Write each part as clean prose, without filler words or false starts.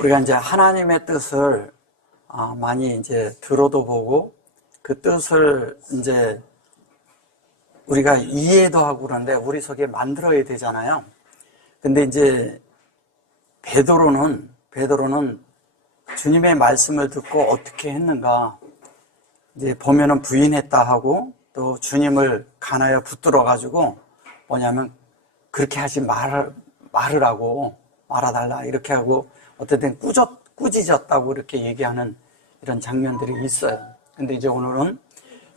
우리가 이제 하나님의 뜻을 많이 이제 들어도 보고 그 뜻을 이제 우리가 이해도 하고 그러는데 우리 속에 만들어야 되잖아요. 근데 이제 베드로는 주님의 말씀을 듣고 어떻게 했는가, 이제 보면은 부인했다 하고 또 주님을 간하여 붙들어 가지고 뭐냐면 그렇게 하지 말으라고 말아달라 이렇게 하고 어쨌든 꾸짖었다고 이렇게 얘기하는 이런 장면들이 있어요. 근데 이제 오늘은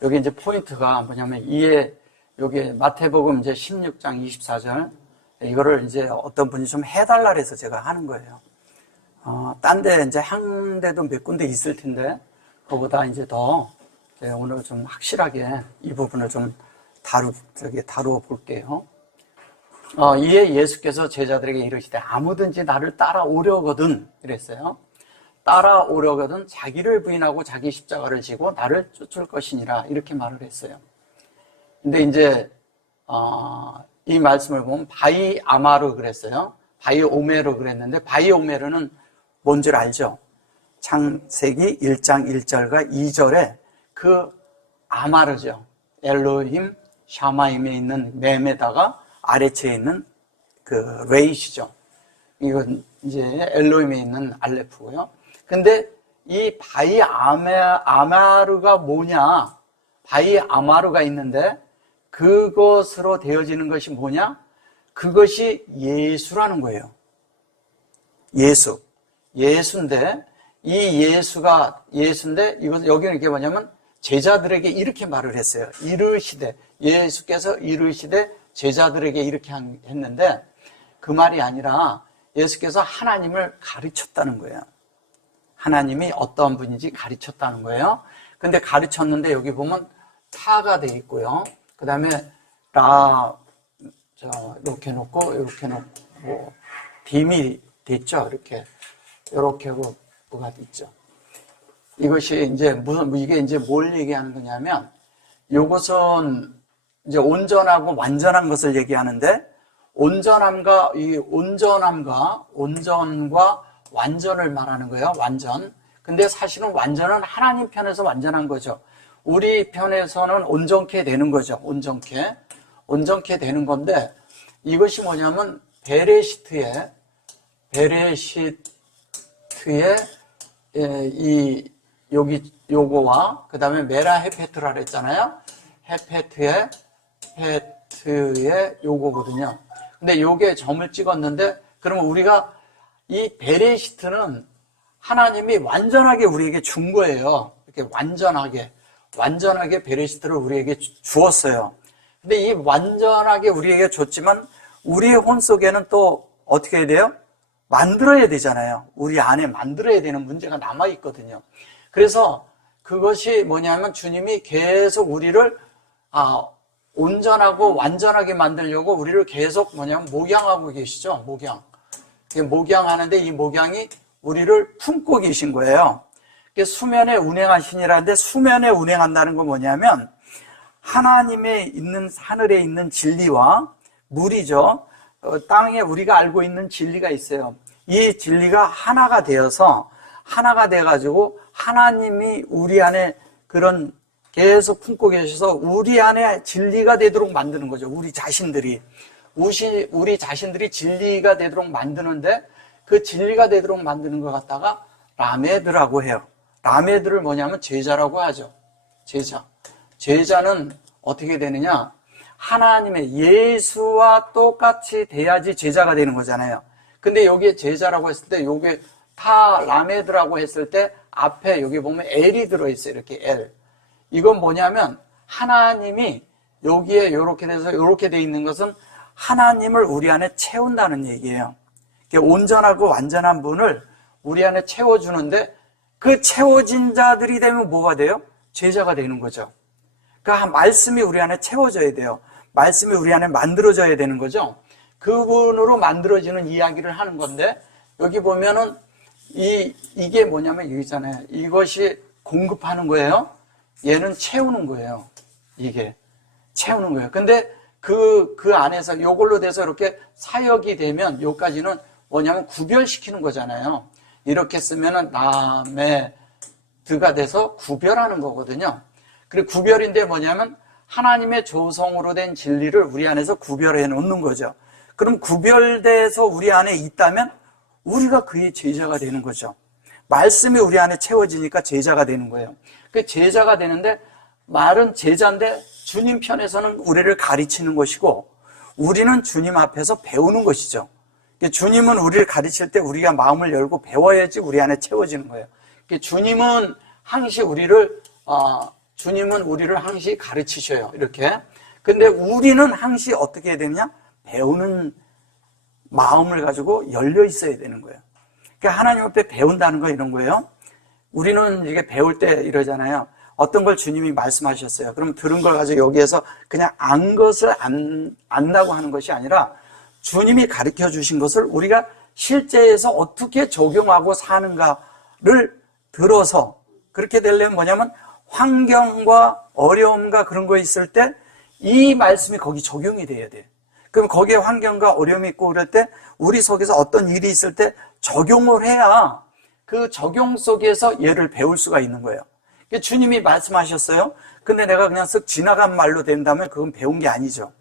여기 이제 포인트가 뭐냐면 여기 마태복음 이제 16장 24절 이거를 이제 어떤 분이 좀 해달라 해서 제가 하는 거예요. 딴 데 이제 한 데도 몇 군데 있을 텐데 그거보다 이제 더 오늘 좀 확실하게 이 부분을 좀 다루어 볼게요. 이에 예수께서 제자들에게 이르시되 아무든지 나를 따라오려거든 이랬어요. 따라오려거든 자기를 부인하고 자기 십자가를 지고 나를 쫓을 것이니라 이렇게 말을 했어요. 근데 이제 이 말씀을 보면 바이 아마르 그랬어요. 바이 오메르 그랬는데 바이 오메르는 뭔 줄 알죠? 창세기 1장 1절과 2절에 그 아마르죠. 엘로힘 샤마임에 있는 mem에다가 아래체에 있는 그 레이시죠. 이건 이제 엘로힘에 있는 알레프고요. 근데 이 바이 아마르가 뭐냐? 바이 아마르가 있는데 그것으로 되어지는 것이 뭐냐? 그것이 예수라는 거예요. 예수인데 이 예수인데 이것은 여기는 이게 뭐냐면 제자들에게 이렇게 말을 했어요. 예수께서 이르시되 제자들에게 이렇게 했는데 그 말이 아니라 예수께서 하나님을 가르쳤다는 거예요. 하나님이 어떠한 분인지 가르쳤다는 거예요. 근데 가르쳤는데 여기 보면 타가 돼 있고요. 그 다음에 이렇게 놓고 빔이 됐죠. 이렇게 하고 뭐가 있죠. 이것이 이제 이게 이제 뭘 얘기하는 거냐면 이것은 이제 온전하고 완전한 것을 얘기하는데 온전과 완전을 말하는 거예요. 완전. 근데 사실은 완전은 하나님 편에서 완전한 거죠. 우리 편에서는 온전케 되는 거죠. 온전케 되는 건데 이것이 뭐냐면 베레시트의 요거와 그 다음에 메라 헤페트라 그랬잖아요. 헤페트의 요거거든요. 근데 요게 점을 찍었는데 그러면 우리가 이 베레시트는 하나님이 완전하게 우리에게 준 거예요. 이렇게 완전하게 베레시트를 우리에게 주었어요. 근데 이 완전하게 우리에게 줬지만 우리의 혼 속에는 또 어떻게 해야 돼요? 만들어야 되잖아요. 우리 안에 만들어야 되는 문제가 남아있거든요. 그래서 그것이 뭐냐면 주님이 계속 우리를 온전하고 완전하게 만들려고 우리를 계속 목양하고 계시죠. 목양하는데 이 목양이 우리를 품고 계신 거예요. 수면에 운행하시니라는데 수면에 운행한다는 건 뭐냐면 하나님의 있는 하늘에 있는 진리와 물이죠. 땅에 우리가 알고 있는 진리가 있어요. 이 진리가 하나가 돼가지고 하나님이 우리 안에 그런 계속 품고 계셔서 우리 안에 진리가 되도록 만드는 거죠. 우리 자신들이 진리가 되도록 만드는데 그 진리가 되도록 만드는 것 갖다가 라메드라고 해요. 라메드를 뭐냐면 제자라고 하죠. 제자는 어떻게 되느냐? 하나님의 예수와 똑같이 돼야지 제자가 되는 거잖아요. 근데 여기에 제자라고 했을 때 요게 라메드라고 했을 때 앞에 여기 보면 L이 들어있어요. 이렇게 L. 이건 뭐냐면 하나님이 여기에 이렇게 돼서 이렇게 돼 있는 것은 하나님을 우리 안에 채운다는 얘기예요. 온전하고 완전한 분을 우리 안에 채워주는데 그 채워진 자들이 되면 뭐가 돼요? 제자가 되는 거죠. 그러니까 말씀이 우리 안에 채워져야 돼요. 말씀이 우리 안에 만들어져야 되는 거죠. 그분으로 만들어지는 이야기를 하는 건데 여기 보면은 이게 뭐냐면 여기 있잖아요. 이것이 공급하는 거예요. 얘는 채우는 거예요. 이게 채우는 거예요. 근데 그 안에서 요걸로 돼서 이렇게 사역이 되면 요까지는 뭐냐면 구별시키는 거잖아요. 이렇게 쓰면은 라메드가 돼서 구별하는 거거든요. 그리고 구별인데 뭐냐면 하나님의 조성으로 된 진리를 우리 안에서 구별해 놓는 거죠. 그럼 구별돼서 우리 안에 있다면 우리가 그의 제자가 되는 거죠. 말씀이 우리 안에 채워지니까 제자가 되는 거예요. 그 제자가 되는데 말은 제자인데 주님 편에서는 우리를 가르치는 것이고 우리는 주님 앞에서 배우는 것이죠. 주님은 우리를 가르칠 때 우리가 마음을 열고 배워야지 우리 안에 채워지는 거예요. 주님은 항시 우리를 항시 가르치셔요. 이렇게. 근데 우리는 항시 어떻게 해야 되느냐? 배우는 마음을 가지고 열려 있어야 되는 거예요. 그러니까 하나님 앞에 배운다는 거 이런 거예요. 우리는 이게 배울 때 이러잖아요. 어떤 걸 주님이 말씀하셨어요. 그럼 들은 걸 가지고 여기에서 그냥 안 것을 안다고 하는 것이 아니라 주님이 가르쳐 주신 것을 우리가 실제에서 어떻게 적용하고 사는가를 들어서 그렇게 되려면 뭐냐면 환경과 어려움과 그런 거 있을 때 이 말씀이 거기 적용이 돼야 돼요. 그럼 거기에 환경과 어려움이 있고 그럴 때 우리 속에서 어떤 일이 있을 때 적용을 해야 그 적용 속에서 얘를 배울 수가 있는 거예요. 주님이 말씀하셨어요. 근데 내가 그냥 쓱 지나간 말로 된다면 그건 배운 게 아니죠.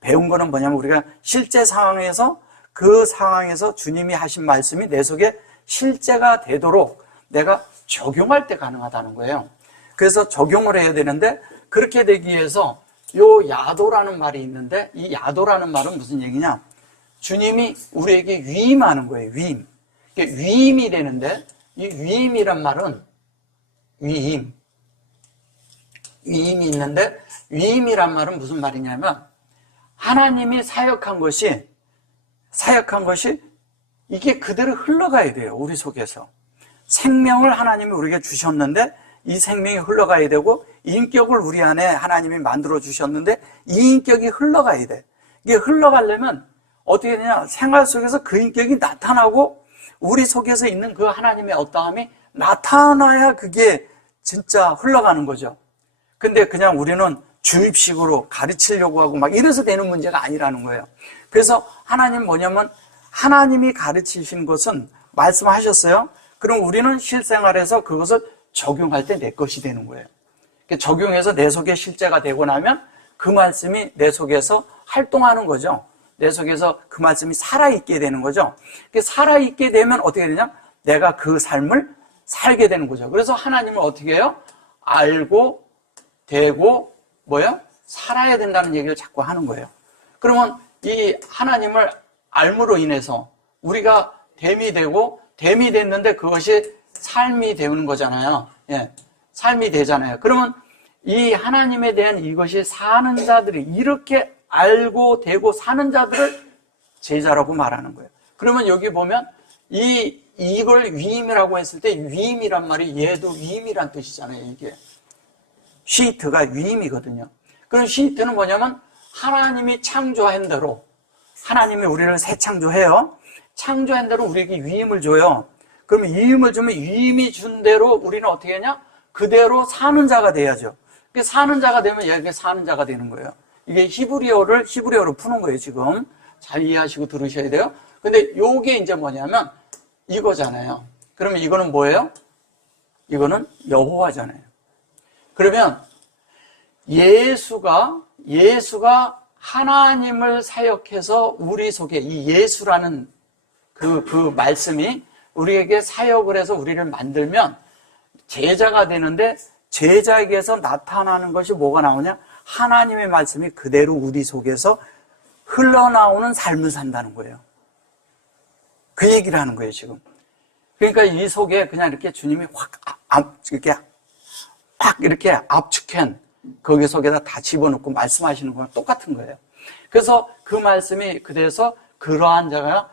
배운 거는 뭐냐면 우리가 실제 상황에서 그 상황에서 주님이 하신 말씀이 내 속에 실제가 되도록 내가 적용할 때 가능하다는 거예요. 그래서 적용을 해야 되는데 그렇게 되기 위해서 요 야도라는 말이 있는데 이 야도라는 말은 무슨 얘기냐? 주님이 우리에게 위임하는 거예요. 위임. 위임이 되는데 이 위임이란 말은 위임이 있는데 위임이란 말은 무슨 말이냐면 하나님이 사역한 것이 이게 그대로 흘러가야 돼요. 우리 속에서. 생명을 하나님이 우리에게 주셨는데 이 생명이 흘러가야 되고 인격을 우리 안에 하나님이 만들어 주셨는데 이 인격이 흘러가야 돼. 이게 흘러가려면 어떻게 되냐? 생활 속에서 그 인격이 나타나고 우리 속에서 있는 그 하나님의 어떠함이 나타나야 그게 진짜 흘러가는 거죠. 근데 그냥 우리는 주입식으로 가르치려고 하고 막 이래서 되는 문제가 아니라는 거예요. 그래서 하나님 뭐냐면 하나님이 가르치신 것은 말씀하셨어요. 그럼 우리는 실생활에서 그것을 적용할 때 내 것이 되는 거예요. 적용해서 내 속에 실제가 되고 나면 그 말씀이 내 속에서 활동하는 거죠. 내 속에서 그 말씀이 살아있게 되는 거죠. 살아있게 되면 어떻게 되냐? 내가 그 삶을 살게 되는 거죠. 그래서 하나님을 어떻게 해요? 알고 되고 살아야 된다는 얘기를 자꾸 하는 거예요. 그러면 이 하나님을 알므로 인해서 우리가 됨이 되고 됨이 됐는데 그것이 삶이 되는 거잖아요. 예, 삶이 되잖아요. 그러면 이 하나님에 대한 이것이 사는 자들이 이렇게 알고 되고 사는 자들을 제자라고 말하는 거예요. 그러면 여기 보면 이걸 위임이라고 했을 때 위임이란 말이 얘도 위임이란 뜻이잖아요. 이게 시트가 위임이거든요. 그럼 시트는 뭐냐면 하나님이 창조한 대로 하나님이 우리를 새 창조해요. 창조한 대로 우리에게 위임을 줘요. 그러면 위임을 주면 위임이 준 대로 우리는 어떻게 하냐? 그대로 사는 자가 돼야죠. 사는 자가 되면 얘가 사는 자가 되는 거예요. 이게 히브리어로 푸는 거예요, 지금. 잘 이해하시고 들으셔야 돼요. 근데 요게 이제 뭐냐면 이거잖아요. 그러면 이거는 뭐예요? 이거는 여호와잖아요. 그러면 예수가 하나님을 사역해서 우리 속에 이 예수라는 그 말씀이 우리에게 사역을 해서 우리를 만들면 제자가 되는데 제자에게서 나타나는 것이 뭐가 나오냐? 하나님의 말씀이 그대로 우리 속에서 흘러나오는 삶을 산다는 거예요. 그 얘기를 하는 거예요, 지금. 그러니까 이 속에 그냥 이렇게 주님이 이렇게 압축한 거기 속에다 다 집어넣고 말씀하시는 거랑 똑같은 거예요. 그래서 그 말씀이 그래서 그러한 자가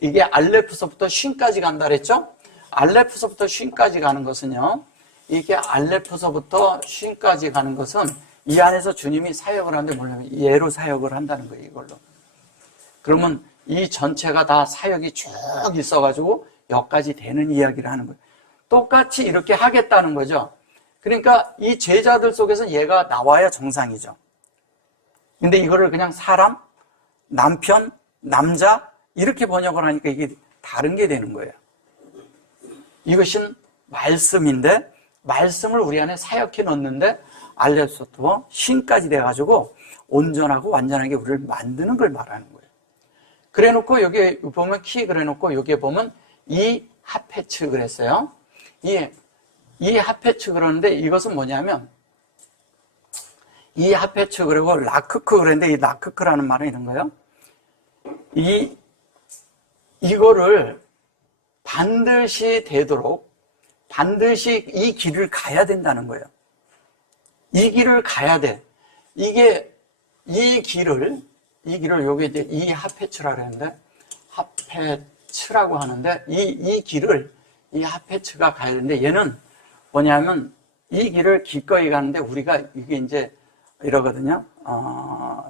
이게 알레프서부터 쉰까지 간다 그랬죠? 알레프서부터 쉰까지 가는 것은요, 이게 알레프서부터 쉰까지 가는 것은 이 안에서 주님이 사역을 하는데 뭐냐면 예로 사역을 한다는 거예요, 이걸로. 그러면 이 전체가 다 사역이 쭉 있어가지고 여기까지 되는 이야기를 하는 거예요. 똑같이 이렇게 하겠다는 거죠. 그러니까 이 제자들 속에서 얘가 나와야 정상이죠. 근데 이거를 그냥 사람, 남편, 남자 이렇게 번역을 하니까 이게 다른 게 되는 거예요. 이것은 말씀인데 말씀을 우리 안에 사역해 넣는데 알레소부터 신까지 돼가지고 온전하고 완전하게 우리를 만드는 걸 말하는 거예요. 그래 놓고 여기 보면 키 그래 놓고 여기에 보면 이 하페츠 그랬어요. 이 하페츠 그러는데 이것은 뭐냐면 이 하페츠 그리고 라크크 그랬는데 이 라크크라는 말은 이런 거예요. 이거를 반드시 되도록 반드시 이 길을 가야 된다는 거예요. 이 길을 가야 돼. 이 길을 여기 이제 이 하페츠라고 하는데 하페츠라고 하는데 이 길을 이 하페츠가 가야 되는데 얘는 뭐냐면 이 길을 기꺼이 가는데 우리가 이게 이제 이러거든요.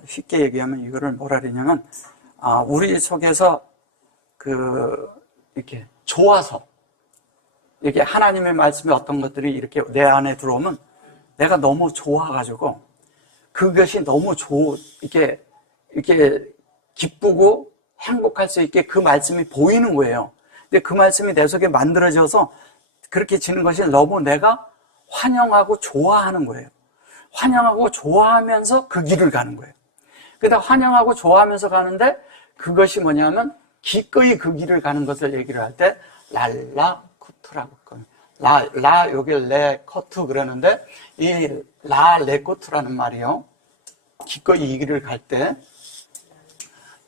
쉽게 얘기하면 이거를 뭐라 그러냐면 우리 속에서 이렇게 좋아서 이렇게 하나님의 말씀에 어떤 것들이 이렇게 내 안에 들어오면 내가 너무 좋아가지고 그것이 너무 이렇게 기쁘고 행복할 수 있게 그 말씀이 보이는 거예요. 근데 그 말씀이 내 속에 만들어져서 그렇게 지는 것이 너무 내가 환영하고 좋아하는 거예요. 환영하고 좋아하면서 그 길을 가는 거예요. 그러다 환영하고 좋아하면서 가는데 그것이 뭐냐면 기꺼이 그 길을 가는 것을 얘기를 할 때 랄라쿠트라고 여기 레커트 그러는데 이 랄레쿠트라는 말이요. 기꺼이 이 길을 갈 때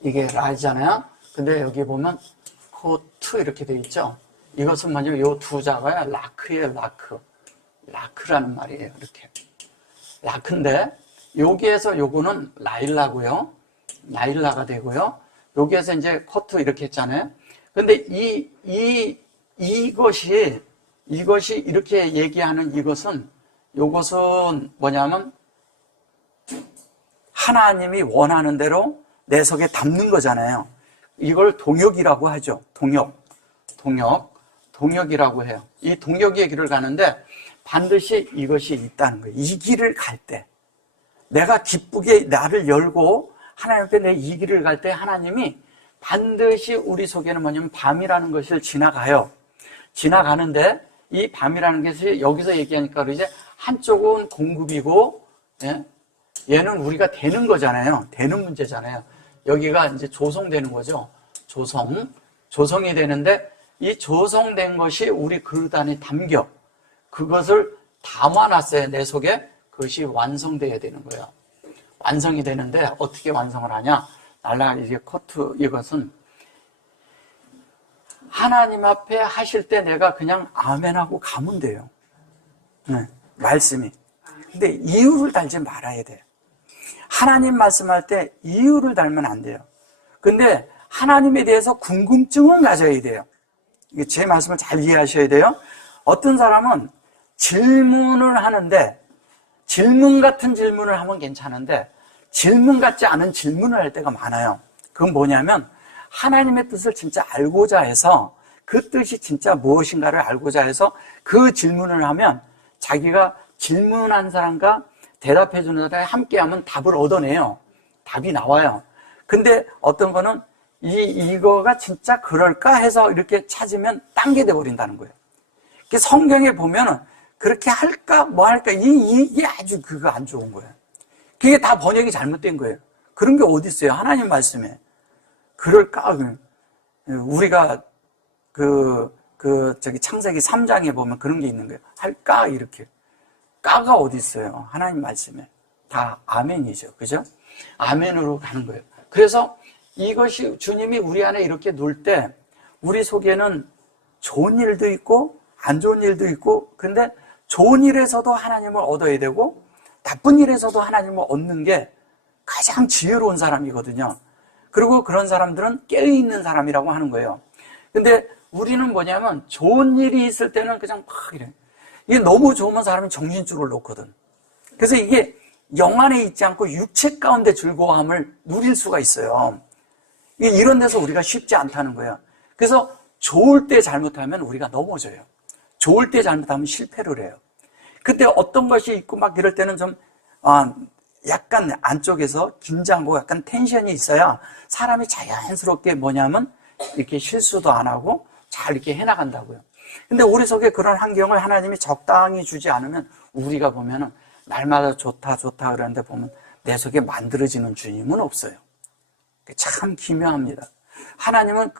이게 라잖아요. 근데 여기 보면 코트 이렇게 돼 있죠. 이것은 뭐냐면 요 두 자가야 라크예요. 라크라는 말이에요. 이렇게 라크인데 여기에서 요거는 라일라고요. 라일라가 되고요. 여기에서 이제 코트 이렇게 했잖아요. 근데 이것이 이렇게 얘기하는 이것은 뭐냐면 하나님이 원하는 대로 내 속에 담는 거잖아요. 이걸 동역이라고 하죠. 동역이라고 해요. 이 동역의 길을 가는데 반드시 이것이 있다는 거예요. 이 길을 갈 때 내가 기쁘게 나를 열고 하나님 앞에 내 이 길을 갈 때 하나님이 반드시 우리 속에는 뭐냐면 밤이라는 것을 지나가는데 이 밤이라는 것이 여기서 얘기하니까 그러지 한쪽은 공급이고 얘는 우리가 되는 거잖아요. 되는 문제잖아요. 여기가 이제 조성되는 거죠. 조성이 되는데 이 조성된 것이 우리 그릇 안에 담겨 그것을 담아놨어요. 내 속에 그것이 완성되어야 되는 거예요. 완성이 되는데 어떻게 완성을 하냐? 이제 이것은 하나님 앞에 하실 때 내가 그냥 아멘하고 가면 돼요. 말씀이. 근데 이유를 달지 말아야 돼요. 하나님 말씀할 때 이유를 달면 안 돼요. 근데 하나님에 대해서 궁금증은 가져야 돼요. 이게 제 말씀을 잘 이해하셔야 돼요. 어떤 사람은 질문을 하는데 질문 같은 질문을 하면 괜찮은데 질문 같지 않은 질문을 할 때가 많아요. 그건 뭐냐면 하나님의 뜻을 진짜 알고자 해서 그 뜻이 진짜 무엇인가를 알고자 해서 그 질문을 하면 자기가 질문한 사람과 대답해 주는 사람이 함께하면 답을 얻어내요. 답이 나와요. 근데 어떤 거는 이거가 진짜 그럴까 해서 이렇게 찾으면 딴 게 돼버린다는 거예요. 성경에 보면은 그렇게 할까 뭐 할까 이게 아주 그거 안 좋은 거예요. 그게 다 번역이 잘못된 거예요. 그런 게 어디 있어요? 하나님 말씀에 그럴까? 우리가 창세기 3장에 보면 그런 게 있는 거예요. 할까 이렇게 까가 어디 있어요? 하나님 말씀에 다 아멘이죠, 그죠? 아멘으로 가는 거예요. 그래서 이것이 주님이 우리 안에 이렇게 놓을 때 우리 속에는 좋은 일도 있고 안 좋은 일도 있고 근데 좋은 일에서도 하나님을 얻어야 되고 나쁜 일에서도 하나님을 얻는 게 가장 지혜로운 사람이거든요. 그리고 그런 사람들은 깨어있는 사람이라고 하는 거예요. 근데 우리는 뭐냐면 좋은 일이 있을 때는 그냥 막 이래. 이게 너무 좋으면 사람이 정신줄을 놓거든. 그래서 이게 영 안에 있지 않고 육체 가운데 즐거움을 누릴 수가 있어요. 이런 데서 우리가 쉽지 않다는 거예요. 그래서 좋을 때 잘못하면 우리가 넘어져요. 좋을 때 잘못하면 실패를 해요. 그때 어떤 것이 있고 막 이럴 때는 좀 약간 안쪽에서 긴장하고 약간 텐션이 있어야 사람이 자연스럽게 뭐냐면 이렇게 실수도 안 하고 잘 이렇게 해나간다고요. 근데 우리 속에 그런 환경을 하나님이 적당히 주지 않으면 우리가 보면은 날마다 좋다 그러는데 보면 내 속에 만들어지는 주님은 없어요. 참 기묘합니다. 하나님은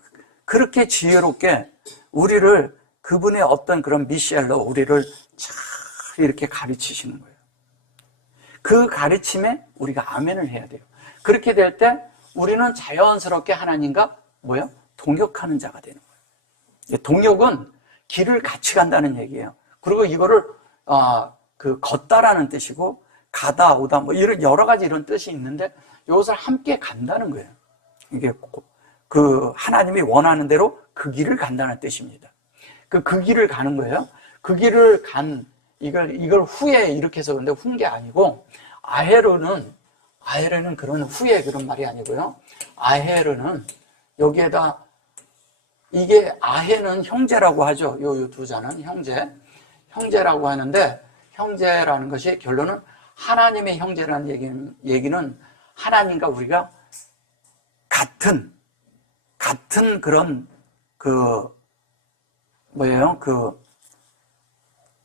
그렇게 지혜롭게 우리를 그분의 어떤 그런 미션로 우리를 잘 이렇게 가르치시는 거예요. 그 가르침에 우리가 아멘을 해야 돼요. 그렇게 될 때 우리는 자연스럽게 하나님과 뭐요? 동역하는 자가 되는 거예요. 동역은 길을 같이 간다는 얘기예요. 그리고 이거를 걷다라는 뜻이고 가다 오다 뭐 이런 여러 가지 이런 뜻이 있는데 이것을 함께 간다는 거예요. 이게 그 하나님이 원하는 대로 그 길을 간다는 뜻입니다. 그 길을 가는 거예요. 그 길을 이걸 후에 이렇게 해서 그런데 훈 게 아니고 아헤르는 그런 후에 그런 말이 아니고요. 아헤르는 여기에다 이게 아헤는 형제라고 하죠. 요 두 자는 형제라고 하는데 형제라는 것이 결론은 하나님의 형제라는 얘기는 하나님과 우리가 같은 그런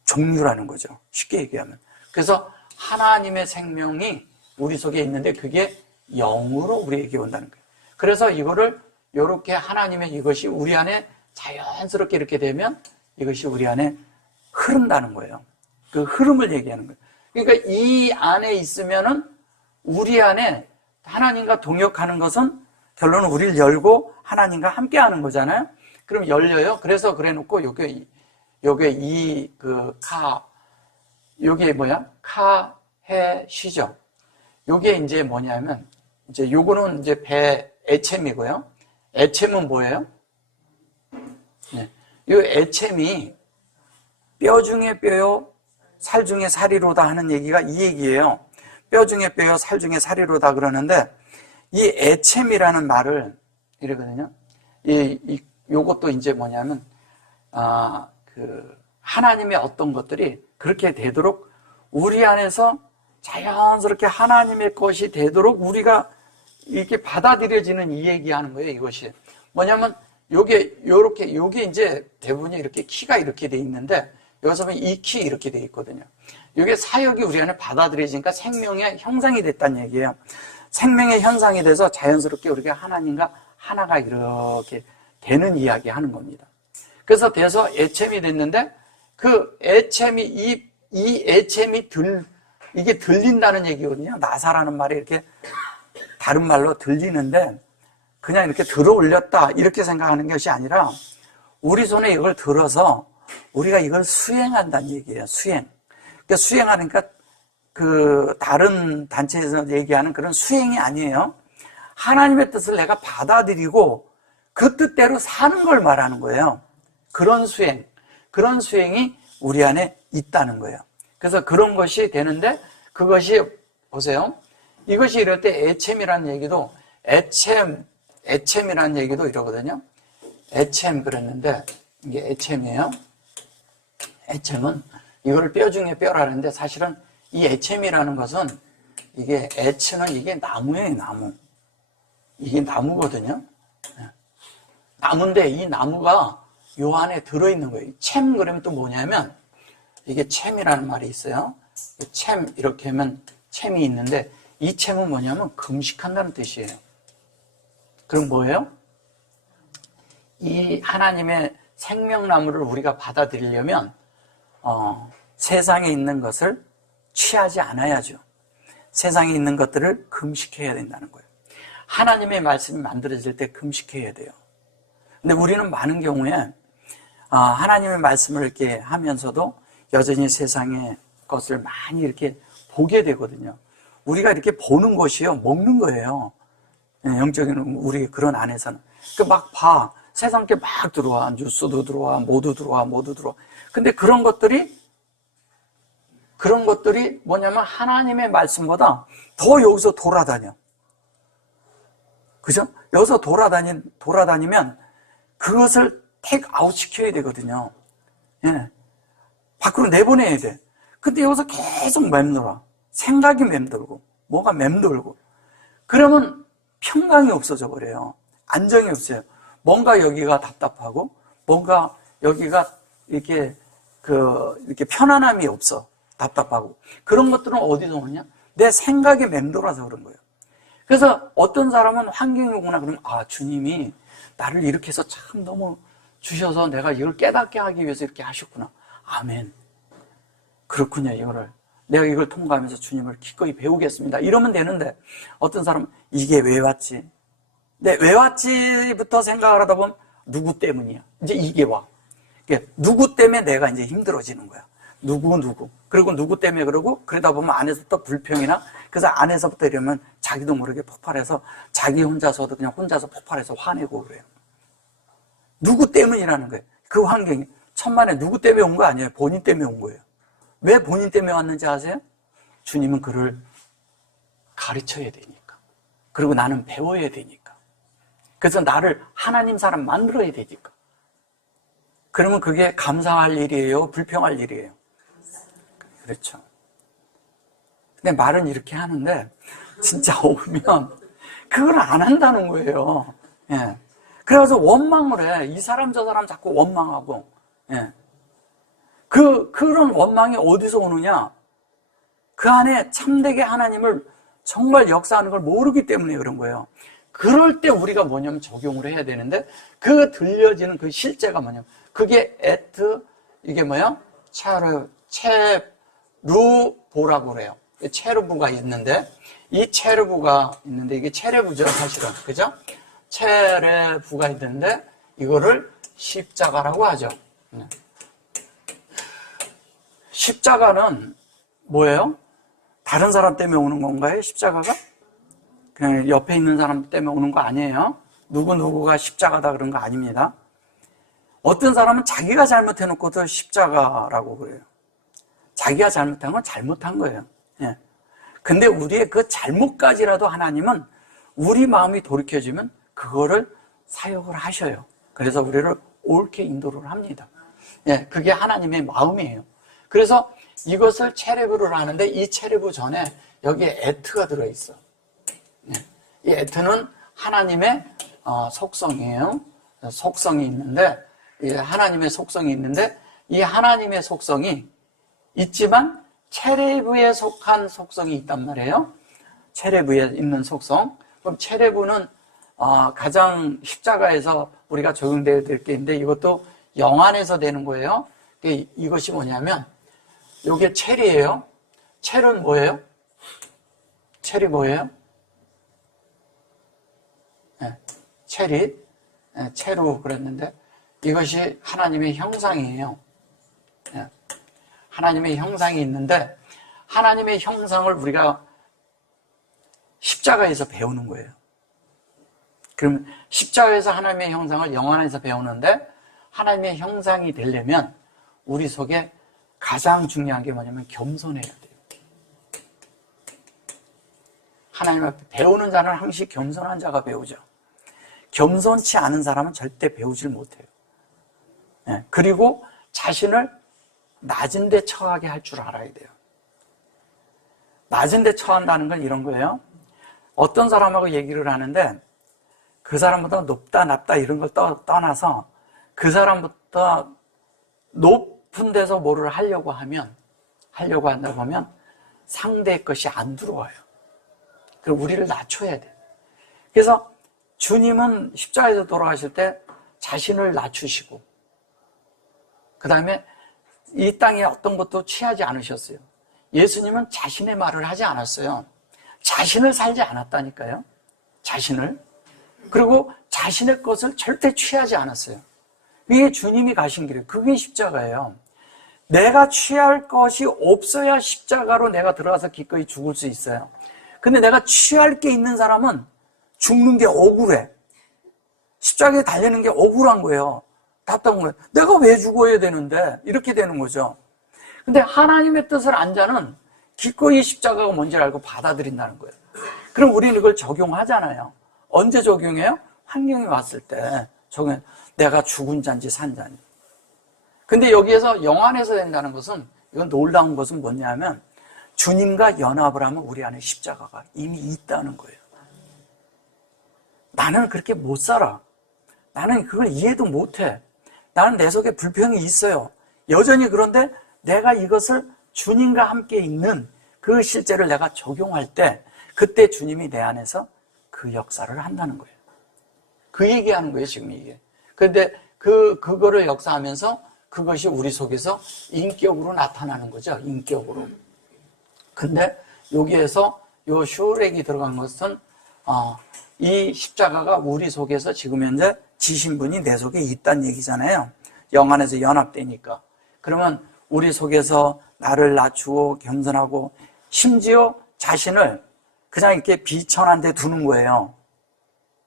종류라는 거죠. 쉽게 얘기하면. 그래서 하나님의 생명이 우리 속에 있는데 그게 영으로 우리에게 온다는 거예요. 그래서 이거를 이렇게 하나님의 이것이 우리 안에 자연스럽게 이렇게 되면 이것이 우리 안에 흐른다는 거예요. 그 흐름을 얘기하는 거예요. 그러니까 이 안에 있으면은 우리 안에 하나님과 동역하는 것은 결론은 우리를 열고 하나님과 함께 하는 거잖아요. 그럼 열려요. 그래서 그래 놓고 요게 요게 뭐야? 카헤시죠. 요게 이제 뭐냐면 이제 요거는 이제 배 애챔이고요. 애챔은 뭐예요? 네. 요 애챔이 뼈 중에 뼈요, 살 중에 살이로다 하는 얘기가 이 얘기예요. 뼈 중에 뼈요, 살 중에 살이로다 그러는데 이 애챔이라는 말을 이러거든요. 요것도 이제 뭐냐면 하나님의 어떤 것들이 그렇게 되도록 우리 안에서 자연스럽게 하나님의 것이 되도록 우리가 이렇게 받아들여지는 이 얘기하는 거예요. 이것이 뭐냐면 요게 이제 대부분이 이렇게 키가 이렇게 돼 있는데 여기서 보면 이 키 이렇게 돼 있거든요. 이게 사역이 우리 안에 받아들여지니까 생명의 형상이 됐다는 얘기예요. 생명의 현상이 돼서 자연스럽게 우리가 하나님과 하나가 이렇게 되는 이야기 하는 겁니다. 그래서 돼서 애챔이 됐는데 그 애챔이 이 애챔이 이게 들린다는 얘기거든요. 나사라는 말이 이렇게 다른 말로 들리는데 그냥 이렇게 들어 올렸다 이렇게 생각하는 것이 아니라 우리 손에 이걸 들어서 우리가 이걸 수행한다는 얘기예요. 수행. 그러니까 수행하니까 그 다른 단체에서 얘기하는 그런 수행이 아니에요. 하나님의 뜻을 내가 받아들이고 그 뜻대로 사는 걸 말하는 거예요. 그런 수행이 우리 안에 있다는 거예요. 그래서 그런 것이 되는데 그것이 보세요. 이것이 이럴 때 애챔이라는 얘기도 애챔이라는 얘기도 이러거든요. 애챔 그랬는데 이게 애챔이에요. 애챔은 이거를 뼈 중에 뼈라는데 사실은 이 애챔이라는 것은 이게 애치는 이게 나무예요. 나무. 이게 나무거든요. 나무인데 이 나무가 요 안에 들어있는 거예요. 챔 그러면 또 뭐냐면 이게 챔이라는 말이 있어요. 챔 이렇게 하면 챔이 있는데 이 챔은 뭐냐면 금식한다는 뜻이에요. 그럼 뭐예요? 이 하나님의 생명나무를 우리가 받아들이려면 세상에 있는 것을 취하지 않아야죠. 세상에 있는 것들을 금식해야 된다는 거예요. 하나님의 말씀이 만들어질 때 금식해야 돼요. 근데 우리는 많은 경우에 하나님의 말씀을 이렇게 하면서도 여전히 세상의 것을 많이 이렇게 보게 되거든요. 우리가 이렇게 보는 것이요, 먹는 거예요. 영적인 우리 그런 안에서는. 막 봐. 세상께 막 들어와. 뉴스도 들어와. 모두 들어와. 근데 그런 것들이 뭐냐면 하나님의 말씀보다 더 여기서 돌아다녀. 그죠? 여기서 돌아다니면 그것을 택아웃 시켜야 되거든요. 예. 밖으로 내보내야 돼. 근데 여기서 계속 맴돌아. 생각이 맴돌고, 뭐가 맴돌고. 그러면 평강이 없어져 버려요. 안정이 없어요. 뭔가 여기가 답답하고, 뭔가 여기가 이렇게 편안함이 없어. 답답하고. 그런 것들은 어디서 오느냐? 내 생각에 맴돌아서 그런 거예요. 그래서 어떤 사람은 환경이 오거나 그러면, 아, 주님이 나를 이렇게 해서 참 너무 주셔서 내가 이걸 깨닫게 하기 위해서 이렇게 하셨구나. 아멘. 그렇군요, 이거를. 내가 이걸 통과하면서 주님을 기꺼이 배우겠습니다. 이러면 되는데, 어떤 사람은 이게 왜 왔지? 근데 왜 왔지부터 생각을 하다 보면 누구 때문이야? 이제 이게 와. 누구 때문에 내가 이제 힘들어지는 거야. 누구. 그리고 누구 때문에 그러고, 그러다 보면 안에서부터 불평이나, 그래서 안에서부터 이러면 자기도 모르게 폭발해서 자기 혼자서도 그냥 혼자서 폭발해서 화내고 그래요. 누구 때문이라는 거예요. 그 환경이. 천만에 누구 때문에 온 거 아니에요. 본인 때문에 온 거예요. 왜 본인 때문에 왔는지 아세요? 주님은 그를 가르쳐야 되니까. 그리고 나는 배워야 되니까. 그래서 나를 하나님 사람 만들어야 되니까. 그러면 그게 감사할 일이에요? 불평할 일이에요? 그렇죠. 근데 말은 이렇게 하는데 진짜 오면 그걸 안 한다는 거예요. 예. 그래서 원망을 해. 이 사람 저 사람 자꾸 원망하고. 예. 그런 원망이 어디서 오느냐? 그 안에 참되게 하나님을 정말 역사하는 걸 모르기 때문에 그런 거예요. 그럴 때 우리가 뭐냐면 적용을 해야 되는데, 그 들려지는 그 실제가 뭐냐면, 그게 이게 뭐야? 체르보라고 그래요. 체르부가 있는데, 이 체르부가 있는데, 이게 체레부죠, 사실은. 그죠? 체레부가 있는데, 이거를 십자가라고 하죠. 십자가는 뭐예요? 다른 사람 때문에 오는 건가요? 십자가가? 그냥 옆에 있는 사람 때문에 오는 거 아니에요. 누구가 십자가다 그런 거 아닙니다. 어떤 사람은 자기가 잘못해놓고도 십자가라고 그래요. 자기가 잘못한 건 잘못한 거예요. 예. 근데 우리의 그 잘못까지라도 하나님은 우리 마음이 돌이켜지면 그거를 사역을 하셔요. 그래서 우리를 옳게 인도를 합니다. 예, 그게 하나님의 마음이에요. 그래서 이것을 체레브를 하는데, 이 체레브 전에 여기에 에트가 들어있어. 예, 이 에트는 하나님의 속성이에요. 속성이 있는데, 하나님의 속성이 있는데, 이 하나님의 속성이 있지만 체레브에 속한 속성이 있단 말이에요. 체레브에 있는 속성. 그럼 체레브는 가장 십자가에서 우리가 적용되어야 될 게 있는데, 이것도 영안에서 되는 거예요. 이것이 뭐냐면, 이게 체리예요. 체는 뭐예요? 체리 뭐예요? 네, 체리, 네, 체로 그랬는데, 이것이 하나님의 형상이에요. 네, 하나님의 형상이 있는데, 하나님의 형상을 우리가 십자가에서 배우는 거예요. 그럼 십자가에서 하나님의 형상을 영안에서 배우는데, 하나님의 형상이 되려면 우리 속에 가장 중요한 게 뭐냐면 겸손해야 돼요. 하나님 앞에 배우는 자는 항상 겸손한 자가 배우죠. 겸손치 않은 사람은 절대 배우질 못해요. 네. 그리고 자신을 낮은 데 처하게 할 줄 알아야 돼요. 낮은 데 처한다는 건 이런 거예요. 어떤 사람하고 얘기를 하는데 그 사람보다 높다 낮다 이런 걸 떠나서 그 사람보다 높은 데서 뭐를 하려고 한다 보면 상대의 것이 안 들어와요. 그리고 우리를 낮춰야 돼. 그래서 주님은 십자가에서 돌아가실 때 자신을 낮추시고, 그 다음에 이 땅에 어떤 것도 취하지 않으셨어요. 예수님은 자신의 말을 하지 않았어요. 자신을 살지 않았다니까요. 자신을. 그리고 자신의 것을 절대 취하지 않았어요. 이게 주님이 가신 길이에요. 그게 십자가예요. 내가 취할 것이 없어야 십자가로 내가 들어가서 기꺼이 죽을 수 있어요. 근데 내가 취할 게 있는 사람은 죽는 게 억울해. 십자가에 달리는 게 억울한 거예요. 답답한 거예요. 내가 왜 죽어야 되는데? 이렇게 되는 거죠. 근데 하나님의 뜻을 안 자는 기꺼이 십자가가 뭔지를 알고 받아들인다는 거예요. 그럼 우리는 이걸 적용하잖아요. 언제 적용해요? 환경이 왔을 때 적용해. 내가 죽은 자인지 산 자인지. 근데 여기에서 영안에서 된다는 것은, 이건 놀라운 것은 뭐냐면 주님과 연합을 하면 우리 안에 십자가가 이미 있다는 거예요. 나는 그렇게 못 살아. 나는 그걸 이해도 못해. 나는 내 속에 불평이 있어요. 여전히 그런데 내가 이것을 주님과 함께 있는 그 실제를 내가 적용할 때 그때 주님이 내 안에서 그 역사를 한다는 거예요. 그 얘기하는 거예요, 지금 이게. 그런데 그거를 역사하면서 그것이 우리 속에서 인격으로 나타나는 거죠, 인격으로. 근데 여기에서 요 슈렉이 들어간 것은 이 십자가가 우리 속에서 지금 현재 지신분이 내 속에 있다는 얘기잖아요. 영 안에서 연합되니까. 그러면 우리 속에서 나를 낮추고 겸손하고 심지어 자신을 그냥 이렇게 비천한 데 두는 거예요.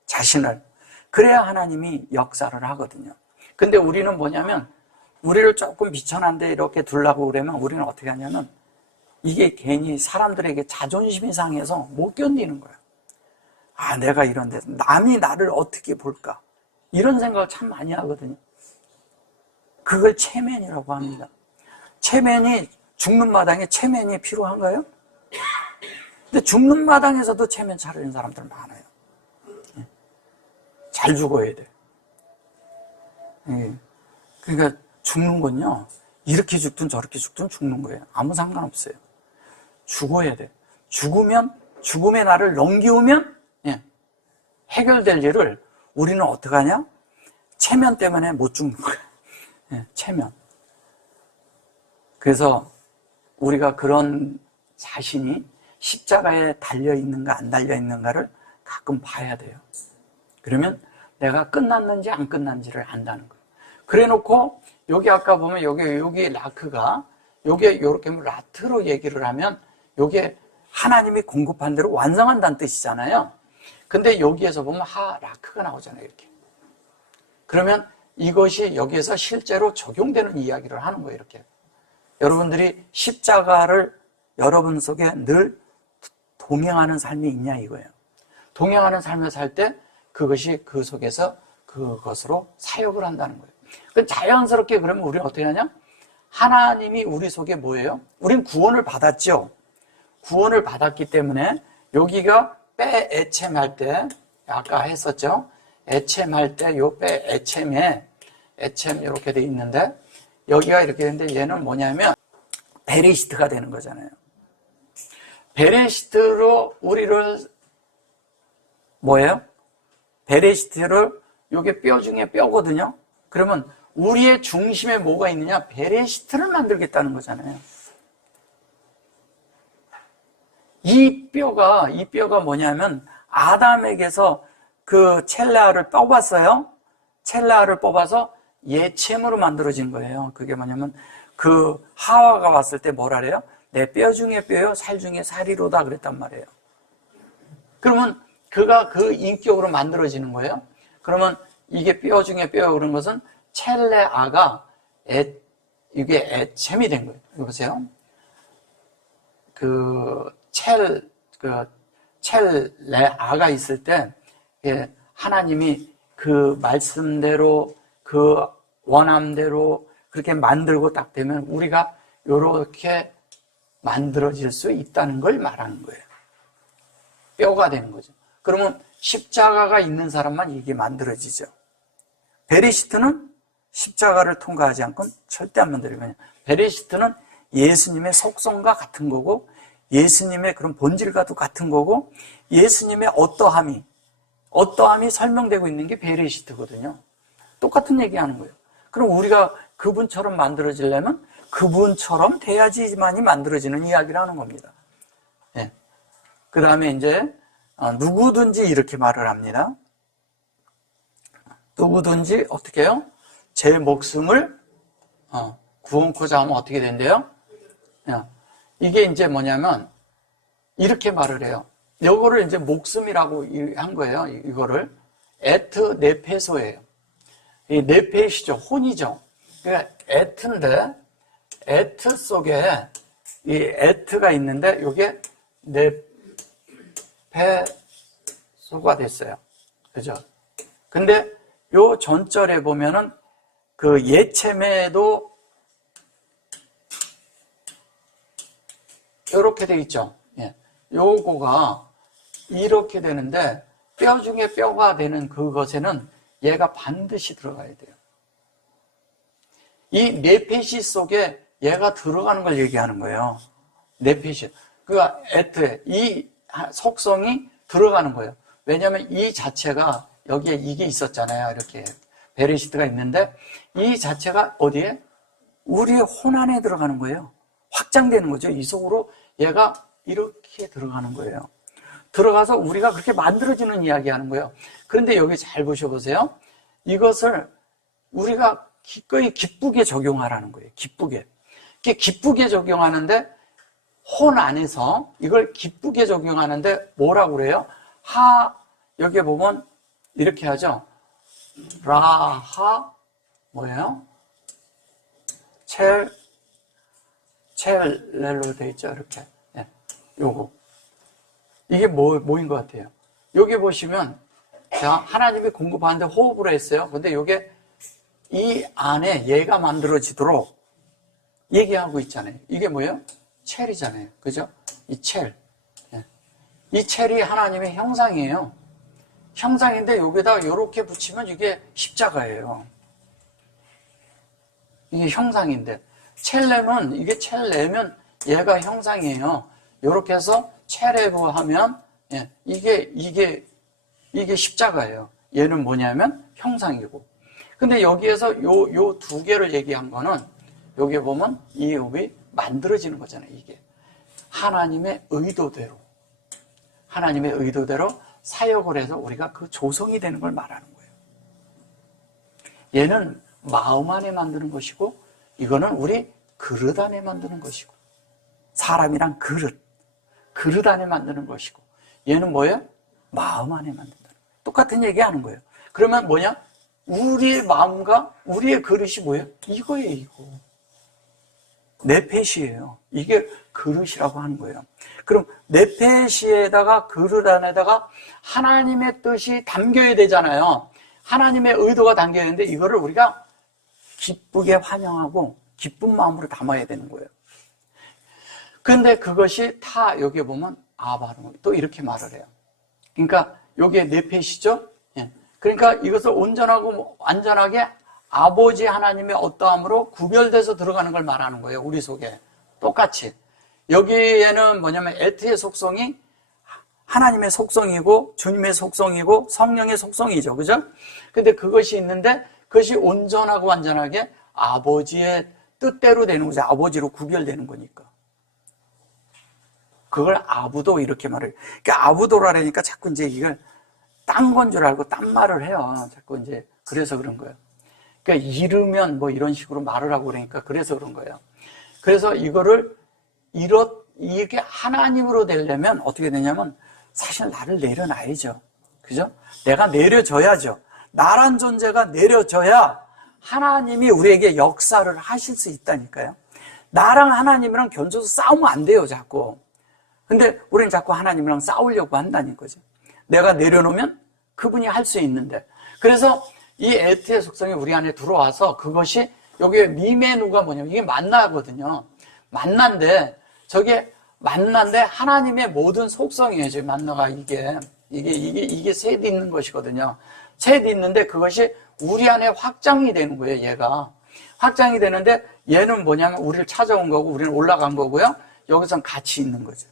자신을. 그래야 하나님이 역사를 하거든요. 근데 우리는 뭐냐면 우리를 조금 비천한 데 이렇게 두려고 그러면 우리는 어떻게 하냐면 이게 괜히 사람들에게 자존심이 상해서 못 견디는 거예요. 아, 내가 이런데 남이 나를 어떻게 볼까? 이런 생각을 참 많이 하거든요. 그걸 체면이라고 합니다. 체면이 죽는 마당에 체면이 필요한가요? 근데 죽는 마당에서도 체면 차리는 사람들 많아요. 잘 죽어야 돼. 그러니까 죽는 건요, 이렇게 죽든 저렇게 죽든 죽는 거예요. 아무 상관없어요. 죽어야 돼. 죽으면, 죽음의 날을 넘기우면 해결될 일을 우리는 어떻게 하냐? 체면 때문에 못 죽는 거예요. 체면. 그래서 우리가 그런 자신이 십자가에 달려있는가 안 달려있는가를 가끔 봐야 돼요. 그러면 내가 끝났는지 안 끝났는지를 안다는 거예요. 그래 놓고 여기 아까 보면 여기 라크가 요게 요렇게 라트로 얘기를 하면 요게 하나님이 공급한 대로 완성한다는 뜻이잖아요. 근데 여기에서 보면 라크가 나오잖아요, 이렇게. 그러면 이것이 여기에서 실제로 적용되는 이야기를 하는 거예요, 이렇게. 여러분들이 십자가를 여러분 속에 늘 동행하는 삶이 있냐 이거예요. 동행하는 삶을 살 때 그것이 그 속에서 그것으로 사역을 한다는 거예요. 자연스럽게 그러면 우리는 어떻게 하냐? 하나님이 우리 속에 뭐예요? 우린 구원을 받았죠. 구원을 받았기 때문에 여기가 빼 애챔할 때 아까 했었죠. 애챔할 때 요 빼 애챔에 애챔 이렇게 돼 있는데 여기가 이렇게 되는데 얘는 뭐냐면 베레시트가 되는 거잖아요. 베레시트로 우리를 뭐예요? 베레시트를 요게 뼈 중에 뼈거든요. 그러면 우리의 중심에 뭐가 있느냐? 베레시트를 만들겠다는 거잖아요. 이 뼈가 뭐냐면 아담에게서 그 첼레아를 뽑았어요. 첼레아를 뽑아서 예챔으로 만들어진 거예요. 그게 뭐냐면 그 하와가 왔을 때 뭐라 그래요? 내 뼈 중에 뼈요, 살 중에 살이로다 그랬단 말이에요. 그러면 그가 그 인격으로 만들어지는 거예요. 그러면 이게 뼈 중에 뼈 그런 것은 첼레아가 이게 애챔이 된 거예요. 이거 보세요. 첼레아가 있을 때 하나님이 그 말씀대로 그 원함대로 그렇게 만들고 딱 되면 우리가 이렇게 만들어질 수 있다는 걸 말하는 거예요. 뼈가 되는 거죠. 그러면 십자가가 있는 사람만 이게 만들어지죠. 베레시트는 십자가를 통과하지 않고는 절대 안 만들어요. 베레시트는 예수님의 속성과 같은 거고 예수님의 그런 본질과도 같은 거고 예수님의 어떠함이 설명되고 있는 게 베레시트거든요. 똑같은 얘기하는 거예요. 그럼 우리가 그분처럼 만들어지려면 그분처럼 돼야지만이 만들어지는 이야기를 하는 겁니다. 그 다음에 이제 누구든지 이렇게 말을 합니다. 누구든지 어떻게 해요? 제 목숨을 구원코자 하면 어떻게 된대요? 이게 이제 뭐냐면 이렇게 말을 해요. 이거를 이제 목숨이라고 한 거예요. 이거를 에트 네페소예요. 이 네페시죠, 혼이죠. 그러니까 에트인데 에트 속에 이 에트가 있는데 이게 네페소가 됐어요. 그죠? 근데 요 전절에 보면은 그 예체매도 이렇게 돼 있죠. 요거가 이렇게 되는데 뼈 중에 뼈가 되는 그것에는 얘가 반드시 들어가야 돼요. 이 네페시 속에 얘가 들어가는 걸 얘기하는 거예요. 네페시. 그러니까 에트에 이 속성이 들어가는 거예요. 왜냐하면 이 자체가 여기에 이게 있었잖아요. 이렇게 베레시트가 있는데 이 자체가 어디에? 우리의 혼 안에 들어가는 거예요. 확장되는 거죠. 이 속으로 얘가 이렇게 들어가는 거예요. 들어가서 우리가 그렇게 만들어지는 이야기 하는 거예요. 그런데 여기 잘 보셔보세요. 이것을 우리가 기꺼이 기쁘게 적용하라는 거예요. 기쁘게. 기쁘게 적용하는데 혼 안에서 이걸 기쁘게 적용하는데 뭐라고 그래요? 여기에 보면 이렇게 하죠. 라하 뭐예요? 첼렐로 돼 있죠. 이렇게. 네, 요거. 이게 뭐인 것 같아요? 여기 보시면 자, 하나님이 공급하는데 호흡으로 했어요. 근데 요게 이 안에 얘가 만들어지도록 얘기하고 있잖아요. 이게 뭐예요? 첼이잖아요. 그죠? 이 첼. 네. 이 첼이 하나님의 형상이에요. 형상인데 여기다 이렇게 붙이면 이게 십자가예요. 이게 형상인데 첼레는 이게 첼레면 얘가 형상이에요. 이렇게 해서 첼레브 하면 이게 십자가예요. 얘는 뭐냐면 형상이고. 근데 여기에서 요 두 개를 얘기한 거는 여기 보면 이 옵이 만들어지는 거잖아요. 이게 하나님의 의도대로 사역을 해서 우리가 그 조성이 되는 걸 말하는 거예요. 얘는 마음 안에 만드는 것이고 이거는 우리 그릇 안에 만드는 것이고 사람이란 그릇 안에 만드는 것이고 얘는 뭐예요? 마음 안에 만든다는 거예요. 똑같은 얘기하는 거예요. 그러면 뭐냐? 우리의 마음과 우리의 그릇이 뭐예요? 이거예요. 이거 네페시예요. 이게 그릇이라고 하는 거예요. 그럼 네페시에다가 그릇 안에다가 하나님의 뜻이 담겨야 되잖아요. 하나님의 의도가 담겨야 되는데 이거를 우리가 기쁘게 환영하고 기쁜 마음으로 담아야 되는 거예요. 그런데 그것이 여기에 보면 아바로 또 이렇게 말을 해요. 그러니까 여기에 네페시죠. 그러니까 이것을 온전하고 완전하게 아버지 하나님의 어떠함으로 구별돼서 들어가는 걸 말하는 거예요. 우리 속에 똑같이 여기에는 뭐냐면 에트의 속성이 하나님의 속성이고 주님의 속성이고 성령의 속성이죠. 그죠? 근데 그것이 있는데 그것이 온전하고 완전하게 아버지의 뜻대로 되는 거죠. 아버지로 구별되는 거니까. 그걸 아부도 이렇게 말해요. 그러니까 아부도라니까 자꾸 이제 이걸 딴 건 줄 알고 딴 말을 해요. 자꾸 이제 그래서 그런 거예요. 그러니까 이르면 뭐 이런 식으로 말을 하고 그러니까 그래서 그런 거예요. 그래서 이거를 이게 하나님으로 되려면 어떻게 되냐면 사실 나를 내려놔야죠. 그죠? 내가 내려져야죠. 나란 존재가 내려져야 하나님이 우리에게 역사를 하실 수 있다니까요. 나랑 하나님이랑 견줘서 싸우면 안 돼요, 자꾸. 근데 우리는 자꾸 하나님이랑 싸우려고 한다는 거죠. 내가 내려놓으면 그분이 할 수 있는데. 그래서 이 에트의 속성이 우리 안에 들어와서 그것이 여기에 미메누가 뭐냐면 이게 만나거든요. 만난데 저게 만난데 하나님의 모든 속성이에요. 지금 만나가 이게 셋이 있는 것이거든요. 셋이 있는데 그것이 우리 안에 확장이 되는 거예요. 얘가 확장이 되는데 얘는 뭐냐면 우리를 찾아온 거고 우리는 올라간 거고요. 여기선 같이 있는 거죠.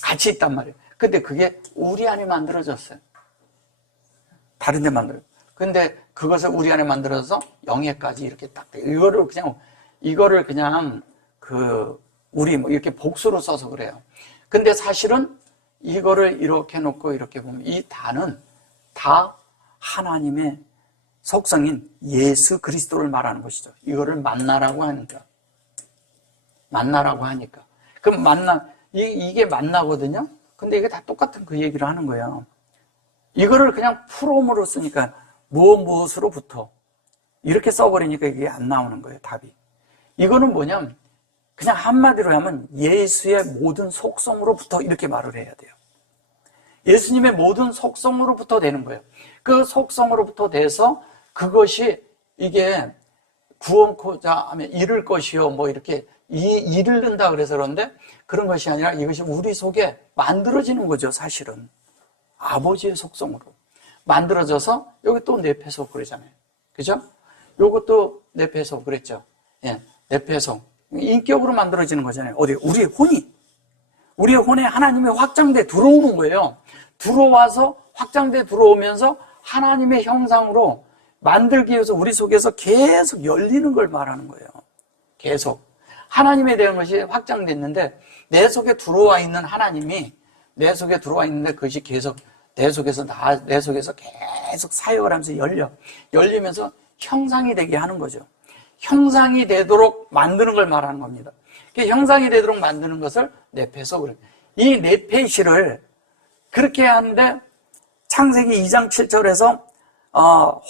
같이 있단 말이에요. 근데 그게 우리 안에 만들어졌어요. 다른 데 만들어요. 근데 그것을 우리 안에 만들어서 영예까지 이렇게 딱 돼. 이거를 그냥 우리 뭐 이렇게 복수로 써서 그래요. 근데 사실은 이거를 이렇게 놓고 이렇게 보면 이 다는 다 하나님의 속성인 예수 그리스도를 말하는 것이죠. 이거를 만나라고 하니까. 그럼 이게 만나거든요? 근데 이게 다 똑같은 그 얘기를 하는 거예요. 이거를 그냥 프롬으로 쓰니까 무엇으로부터 이렇게 써버리니까 이게 안 나오는 거예요, 답이. 이거는 뭐냐면 그냥 한마디로 하면 예수의 모든 속성으로부터 이렇게 말을 해야 돼요. 예수님의 모든 속성으로부터 되는 거예요. 그 속성으로부터 돼서 그것이 이게 구원코자 하면 이룰 것이요 뭐 이렇게 이르른다 그래서 그런데 그런 것이 아니라 이것이 우리 속에 만들어지는 거죠. 사실은 아버지의 속성으로 만들어져서 여기 또 네페소 그러잖아요. 그죠? 요것도 내폐소 그랬죠. 예, 내폐소. 인격으로 만들어지는 거잖아요. 어디? 우리의 혼에 하나님의 확장돼 들어오는 거예요. 들어와서 확장돼 들어오면서 하나님의 형상으로 만들기 위해서 우리 속에서 계속 열리는 걸 말하는 거예요. 계속. 하나님에 대한 것이 확장됐는데 내 속에 들어와 있는 하나님이 내 속에 들어와 있는데 그것이 계속 내 속에서 계속 사역을 하면서 열리면서 형상이 되게 하는 거죠. 형상이 되도록 만드는 걸 말하는 겁니다. 형상이 되도록 만드는 것을 내폐소 그래요. 이 내폐시를 그렇게 하는데 창세기 2장 7절에서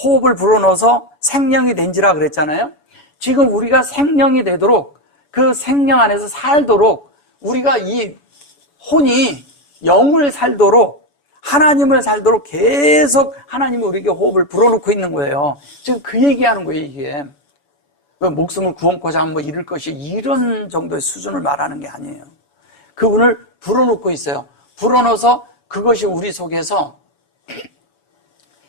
호흡을 불어넣어서 생명이 된지라 그랬잖아요. 지금 우리가 생명이 되도록 그 생명 안에서 살도록 우리가 이 혼이 영을 살도록 하나님을 살도록 계속 하나님이 우리에게 호흡을 불어넣고 있는 거예요. 지금 그 얘기하는 거예요, 이게. 목숨을 구원코자 한번 이룰 것이 이런 정도의 수준을 말하는 게 아니에요. 그분을 불어넣고 있어요. 불어넣어서 그것이 우리 속에서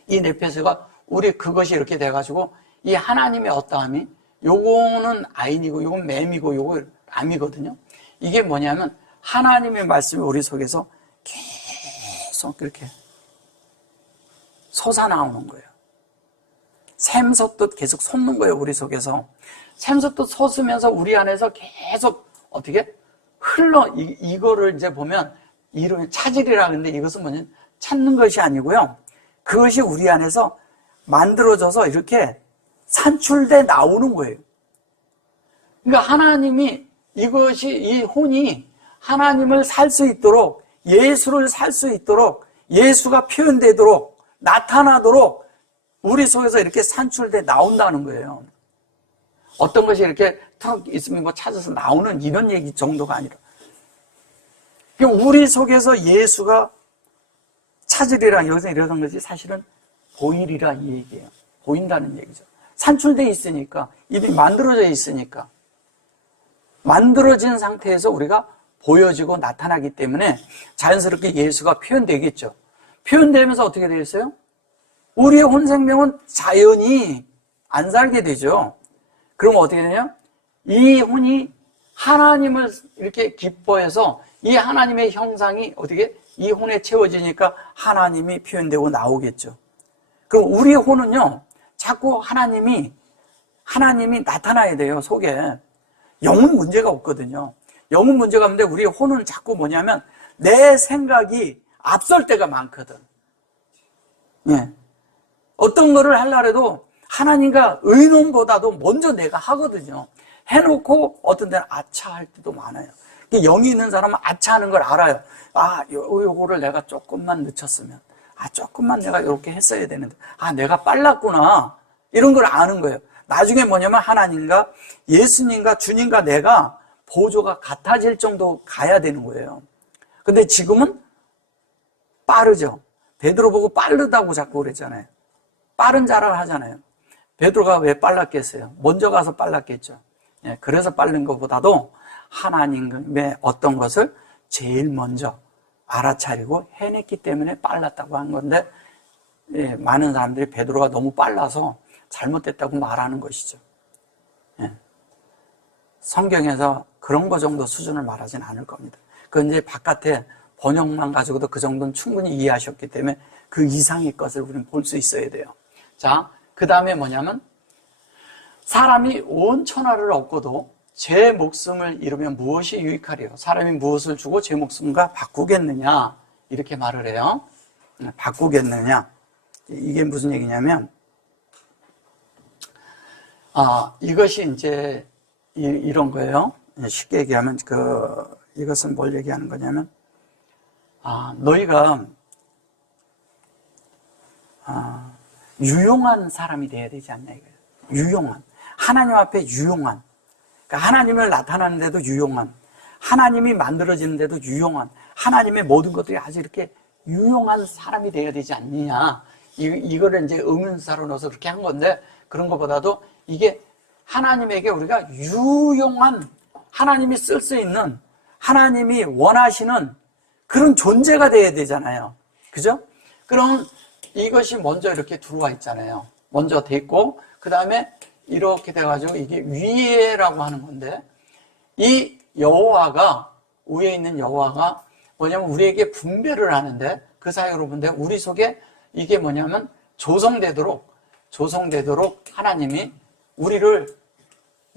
이 내폐소가 우리 그것이 이렇게 돼가지고 이 하나님의 어떠함이 요거는 아인이고 요건 맴이고 요거 암이거든요. 이게 뭐냐면 하나님의 말씀이 우리 속에서 계속 그렇게 솟아나오는 거예요. 샘솟듯 계속 솟는 거예요, 우리 속에서. 샘솟듯 솟으면서 우리 안에서 계속 어떻게 이거를 이제 보면 이름이 차질이라 하는데 이것은 뭐냐면 찾는 것이 아니고요. 그것이 우리 안에서 만들어져서 이렇게 산출돼 나오는 거예요. 그러니까 하나님이 이 혼이 하나님을 살 수 있도록 예수를 살 수 있도록 예수가 표현되도록 나타나도록 우리 속에서 이렇게 산출돼 나온다는 거예요. 어떤 것이 이렇게 턱 있으면 뭐 찾아서 나오는 이런 얘기 정도가 아니라 우리 속에서 예수가 찾으리라 여기서 이러던 것이 사실은 보이리라 이 얘기예요. 보인다는 얘기죠. 산출돼 있으니까 이미 만들어져 있으니까 만들어진 상태에서 우리가 보여지고 나타나기 때문에 자연스럽게 예수가 표현되겠죠. 표현되면서 어떻게 되겠어요? 우리의 혼 생명은 자연히 안 살게 되죠. 그럼 어떻게 되냐? 이 혼이 하나님을 이렇게 기뻐해서 이 하나님의 형상이 어떻게 이 혼에 채워지니까 하나님이 표현되고 나오겠죠. 그럼 우리의 혼은요, 자꾸 하나님이 나타나야 돼요, 속에. 영은 문제가 없거든요. 영은 문제가 없는데 우리의 혼은 자꾸 뭐냐면 내 생각이 앞설 때가 많거든. 예. 어떤 거를 하려고 해도 하나님과 의논보다도 먼저 내가 하거든요. 해놓고 어떤 데는 아차할 때도 많아요. 영이 있는 사람은 아차하는 걸 알아요. 요거를 내가 조금만 늦췄으면, 조금만 내가 이렇게 했어야 되는데, 내가 빨랐구나. 이런 걸 아는 거예요. 나중에 뭐냐면 하나님과 예수님과 주님과 내가 보조가 같아질 정도 가야 되는 거예요. 근데 지금은 빠르죠. 베드로 보고 빠르다고 자꾸 그랬잖아요. 빠른 자를 하잖아요. 베드로가 왜 빨랐겠어요? 먼저 가서 빨랐겠죠. 그래서 빠른 것보다도 하나님의 어떤 것을 제일 먼저 알아차리고 해냈기 때문에 빨랐다고 한 건데, 많은 사람들이 베드로가 너무 빨라서 잘못됐다고 말하는 것이죠. 성경에서 그런 거 정도 수준을 말하진 않을 겁니다. 그건 이제 바깥에 번역만 가지고도 그 정도는 충분히 이해하셨기 때문에 그 이상의 것을 우리는 볼 수 있어야 돼요. 자, 그 다음에 뭐냐면 사람이 온 천하를 얻고도 제 목숨을 잃으면 무엇이 유익하리요? 사람이 무엇을 주고 제 목숨과 바꾸겠느냐? 이렇게 말을 해요. 바꾸겠느냐? 이게 무슨 얘기냐면 이것이 이제 이런 거예요. 쉽게 얘기하면 이것은 뭘 얘기하는 거냐면 너희가 유용한 사람이 돼야 되지 않냐 이거예요. 유용한, 하나님 앞에 유용한, 그러니까 하나님을 나타나는데도 유용한, 하나님이 만들어지는데도 유용한, 하나님의 모든 것들이 아주 이렇게 유용한 사람이 돼야 되지 않느냐. 이거를 이제 의문사로 넣어서 그렇게 한 건데, 그런 것보다도 이게 하나님에게 우리가 유용한, 하나님이 쓸 수 있는, 하나님이 원하시는 그런 존재가 돼야 되잖아요. 그죠? 그럼 이것이 먼저 이렇게 들어와 있잖아요. 먼저 돼 있고, 그 다음에 이렇게 돼가지고 이게 위에라고 하는 건데, 이 여호와가, 위에 있는 여호와가 뭐냐면 우리에게 분별을 하는데, 그 사이로 본데 우리 속에 이게 뭐냐면 조성되도록 하나님이 우리를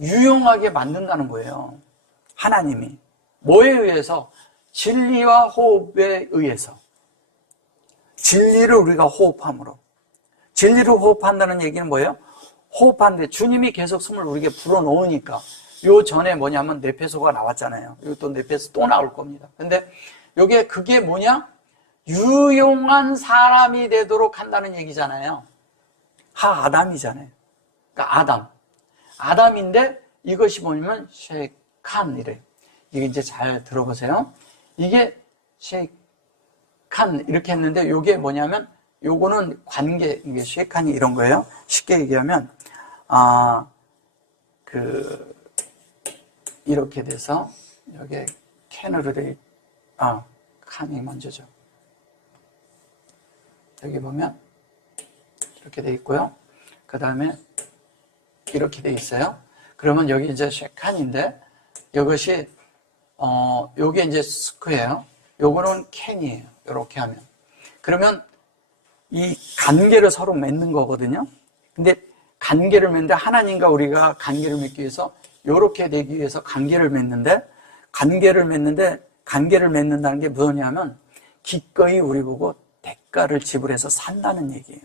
유용하게 만든다는 거예요. 하나님이. 뭐에 의해서? 진리와 호흡에 의해서. 진리를 우리가 호흡함으로. 진리를 호흡한다는 얘기는 뭐예요? 호흡하는데 주님이 계속 숨을 우리에게 불어넣으니까. 요 전에 뭐냐면 뇌폐소가 나왔잖아요. 여기 또 뇌폐소 또 나올 겁니다. 근데 요게 그게 뭐냐? 유용한 사람이 되도록 한다는 얘기잖아요. 아담이잖아요. 그러니까 아담인데 이것이 뭐냐면 쉐칸이래요. 이게 이제 잘 들어보세요. 이게 쉐칸 이렇게 했는데 요게 뭐냐면 요거는 관계, 이게 쉐칸이 이런 거예요. 쉽게 얘기하면 이렇게 돼서 여기에 캔으로 칸이 먼저죠. 여기 보면 이렇게 돼 있고요. 그 다음에 이렇게 돼 있어요. 그러면 여기 이제 쉐칸인데 이것이 요게 이제 스크예요. 요거는 캔이에요. 이렇게 하면. 그러면 이 관계를 서로 맺는 거거든요. 근데 관계를 맺는데 하나님과 우리가 관계를 맺기 위해서 요렇게 되기 위해서 관계를 맺는다는 게 뭐냐면 기꺼이 우리 보고 대가를 지불해서 산다는 얘기예요.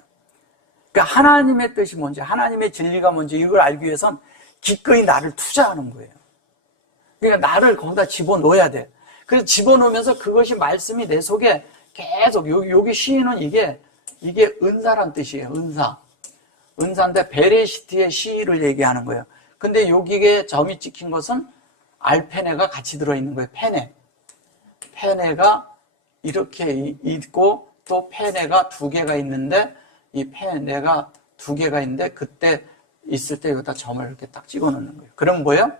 그러니까 하나님의 뜻이 뭔지, 하나님의 진리가 뭔지 이걸 알기 위해선 기꺼이 나를 투자하는 거예요. 그러니까 나를 거기다 집어넣어야 돼. 그래서 집어넣으면서 그것이 말씀이 내 속에 계속, 여기 시인은 이게 은사란 뜻이에요. 은사인데 베레시트의 시를 얘기하는 거예요. 근데 여기에 점이 찍힌 것은 알페네가 같이 들어있는 거예요. 페네가 이렇게 있고 또 페네가 두 개가 있는데 이 페네가 두 개가 있는데 그때 있을 때 여기다 점을 이렇게 딱 찍어 놓는 거예요. 그럼 뭐예요?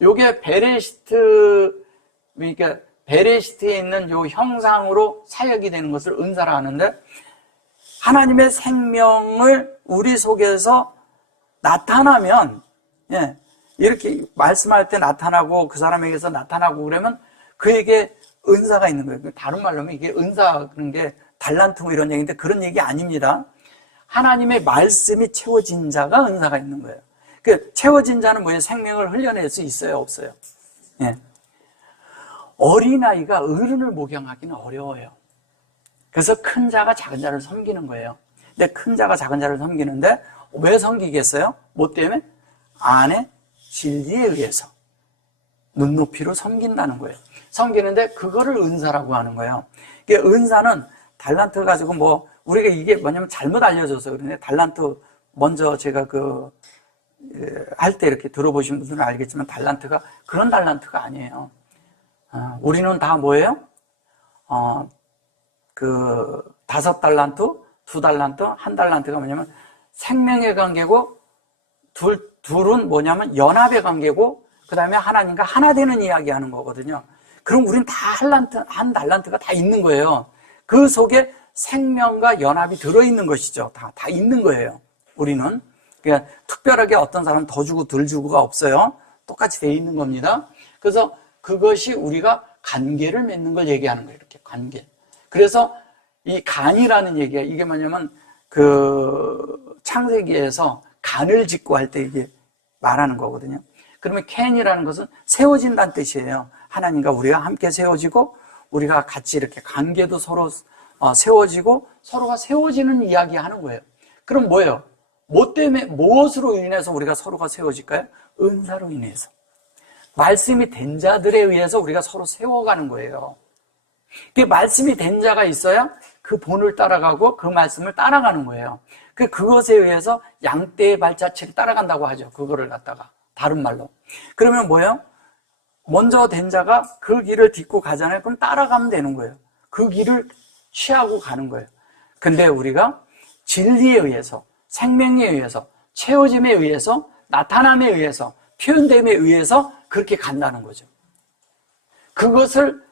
요게 그러니까 베레시트에 있는 요 형상으로 사역이 되는 것을 은사라 하는데 하나님의 생명을 우리 속에서 나타나면 이렇게 말씀할 때 나타나고 그 사람에게서 나타나고 그러면 그에게 은사가 있는 거예요. 다른 말로 하면 이게 은사 그런 게 달란트 뭐 이런 얘기인데 그런 얘기 아닙니다. 하나님의 말씀이 채워진 자가 은사가 있는 거예요. 그 채워진 자는 뭐예요? 생명을 흘려낼 수 있어요, 없어요? 어린아이가 어른을 목양하기는 어려워요. 그래서 큰 자가 작은 자를 섬기는 거예요. 근데 큰 자가 작은 자를 섬기는데 왜 섬기겠어요? 뭐 때문에? 안에 진리에 의해서 눈높이로 섬긴다는 거예요. 섬기는데 그거를 은사라고 하는 거예요. 은사는 달란트 가지고 뭐 우리가 이게 뭐냐면 잘못 알려져서 그러는데 달란트 먼저 제가 할 때 이렇게 들어보신 분들은 알겠지만 달란트가 그런 달란트가 아니에요. 우리는 다 뭐예요? 5달란트, 2달란트, 1달란트가 뭐냐면 생명의 관계고 둘은 뭐냐면 연합의 관계고 그 다음에 하나님과 하나 되는 이야기 하는 거거든요. 그럼 우린 다 한 달란트가 다 있는 거예요. 그 속에 생명과 연합이 들어있는 것이죠. 다 있는 거예요. 우리는. 그러니까 특별하게 어떤 사람은 더 주고 덜 주고가 없어요. 똑같이 돼 있는 겁니다. 그래서 그것이 우리가 관계를 맺는 걸 얘기하는 거예요. 이렇게 관계. 그래서 이 간이라는 얘기가 이게 뭐냐면 창세기에서 간을 짓고 할 때 이게 말하는 거거든요. 그러면 캔이라는 것은 세워진다는 뜻이에요. 하나님과 우리가 함께 세워지고 우리가 같이 이렇게 관계도 서로 세워지고 서로가 세워지는 이야기 하는 거예요. 그럼 뭐예요? 뭐 때문에, 무엇으로 인해서 우리가 서로가 세워질까요? 은사로 인해서. 말씀이 된 자들에 의해서 우리가 서로 세워가는 거예요. 그 말씀이 된 자가 있어야 그 본을 따라가고 그 말씀을 따라가는 거예요. 그것에 의해서 양떼의 발자취를 따라간다고 하죠. 그거를 갖다가. 다른 말로. 그러면 뭐예요? 먼저 된 자가 그 길을 딛고 가잖아요. 그럼 따라가면 되는 거예요. 그 길을 취하고 가는 거예요. 근데 우리가 진리에 의해서, 생명에 의해서, 채워짐에 의해서, 나타남에 의해서, 표현됨에 의해서 그렇게 간다는 거죠. 그것을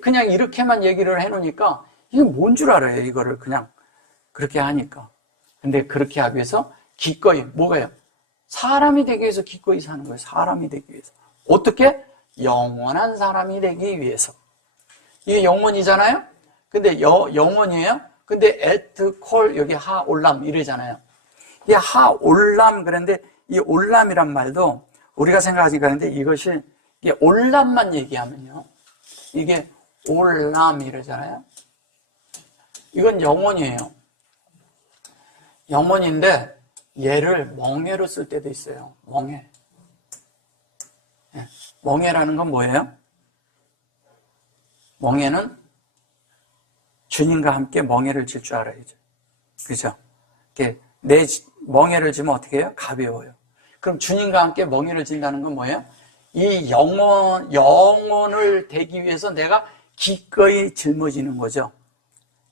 그냥 이렇게만 얘기를 해놓으니까 이게 뭔 줄 알아요, 이거를 그냥 그렇게 하니까. 근데 그렇게 하기 위해서 기꺼이, 뭐가요? 사람이 되기 위해서 기꺼이 사는 거예요. 사람이 되기 위해서. 어떻게? 영원한 사람이 되기 위해서. 이게 영원이잖아요? 근데 영원이에요? 근데 에트콜, 여기 하올람 이러잖아요. 이 하올람, 그런데 이 올람이란 말도 우리가 생각하니까 그런데 이것이, 이게 올람만 얘기하면요. 이게 올람 이러잖아요. 이건 영원이에요. 영원인데 얘를 멍해로 쓸 때도 있어요. 멍해. 멍해라는 건 뭐예요? 멍해는 주님과 함께 멍해를 질 줄 알아야죠. 그죠? 내 멍해를 지면 어떻게 해요? 가벼워요. 그럼 주님과 함께 멍해를 진다는 건 뭐예요? 이 영혼을 되기 위해서 내가 기꺼이 짊어지는 거죠.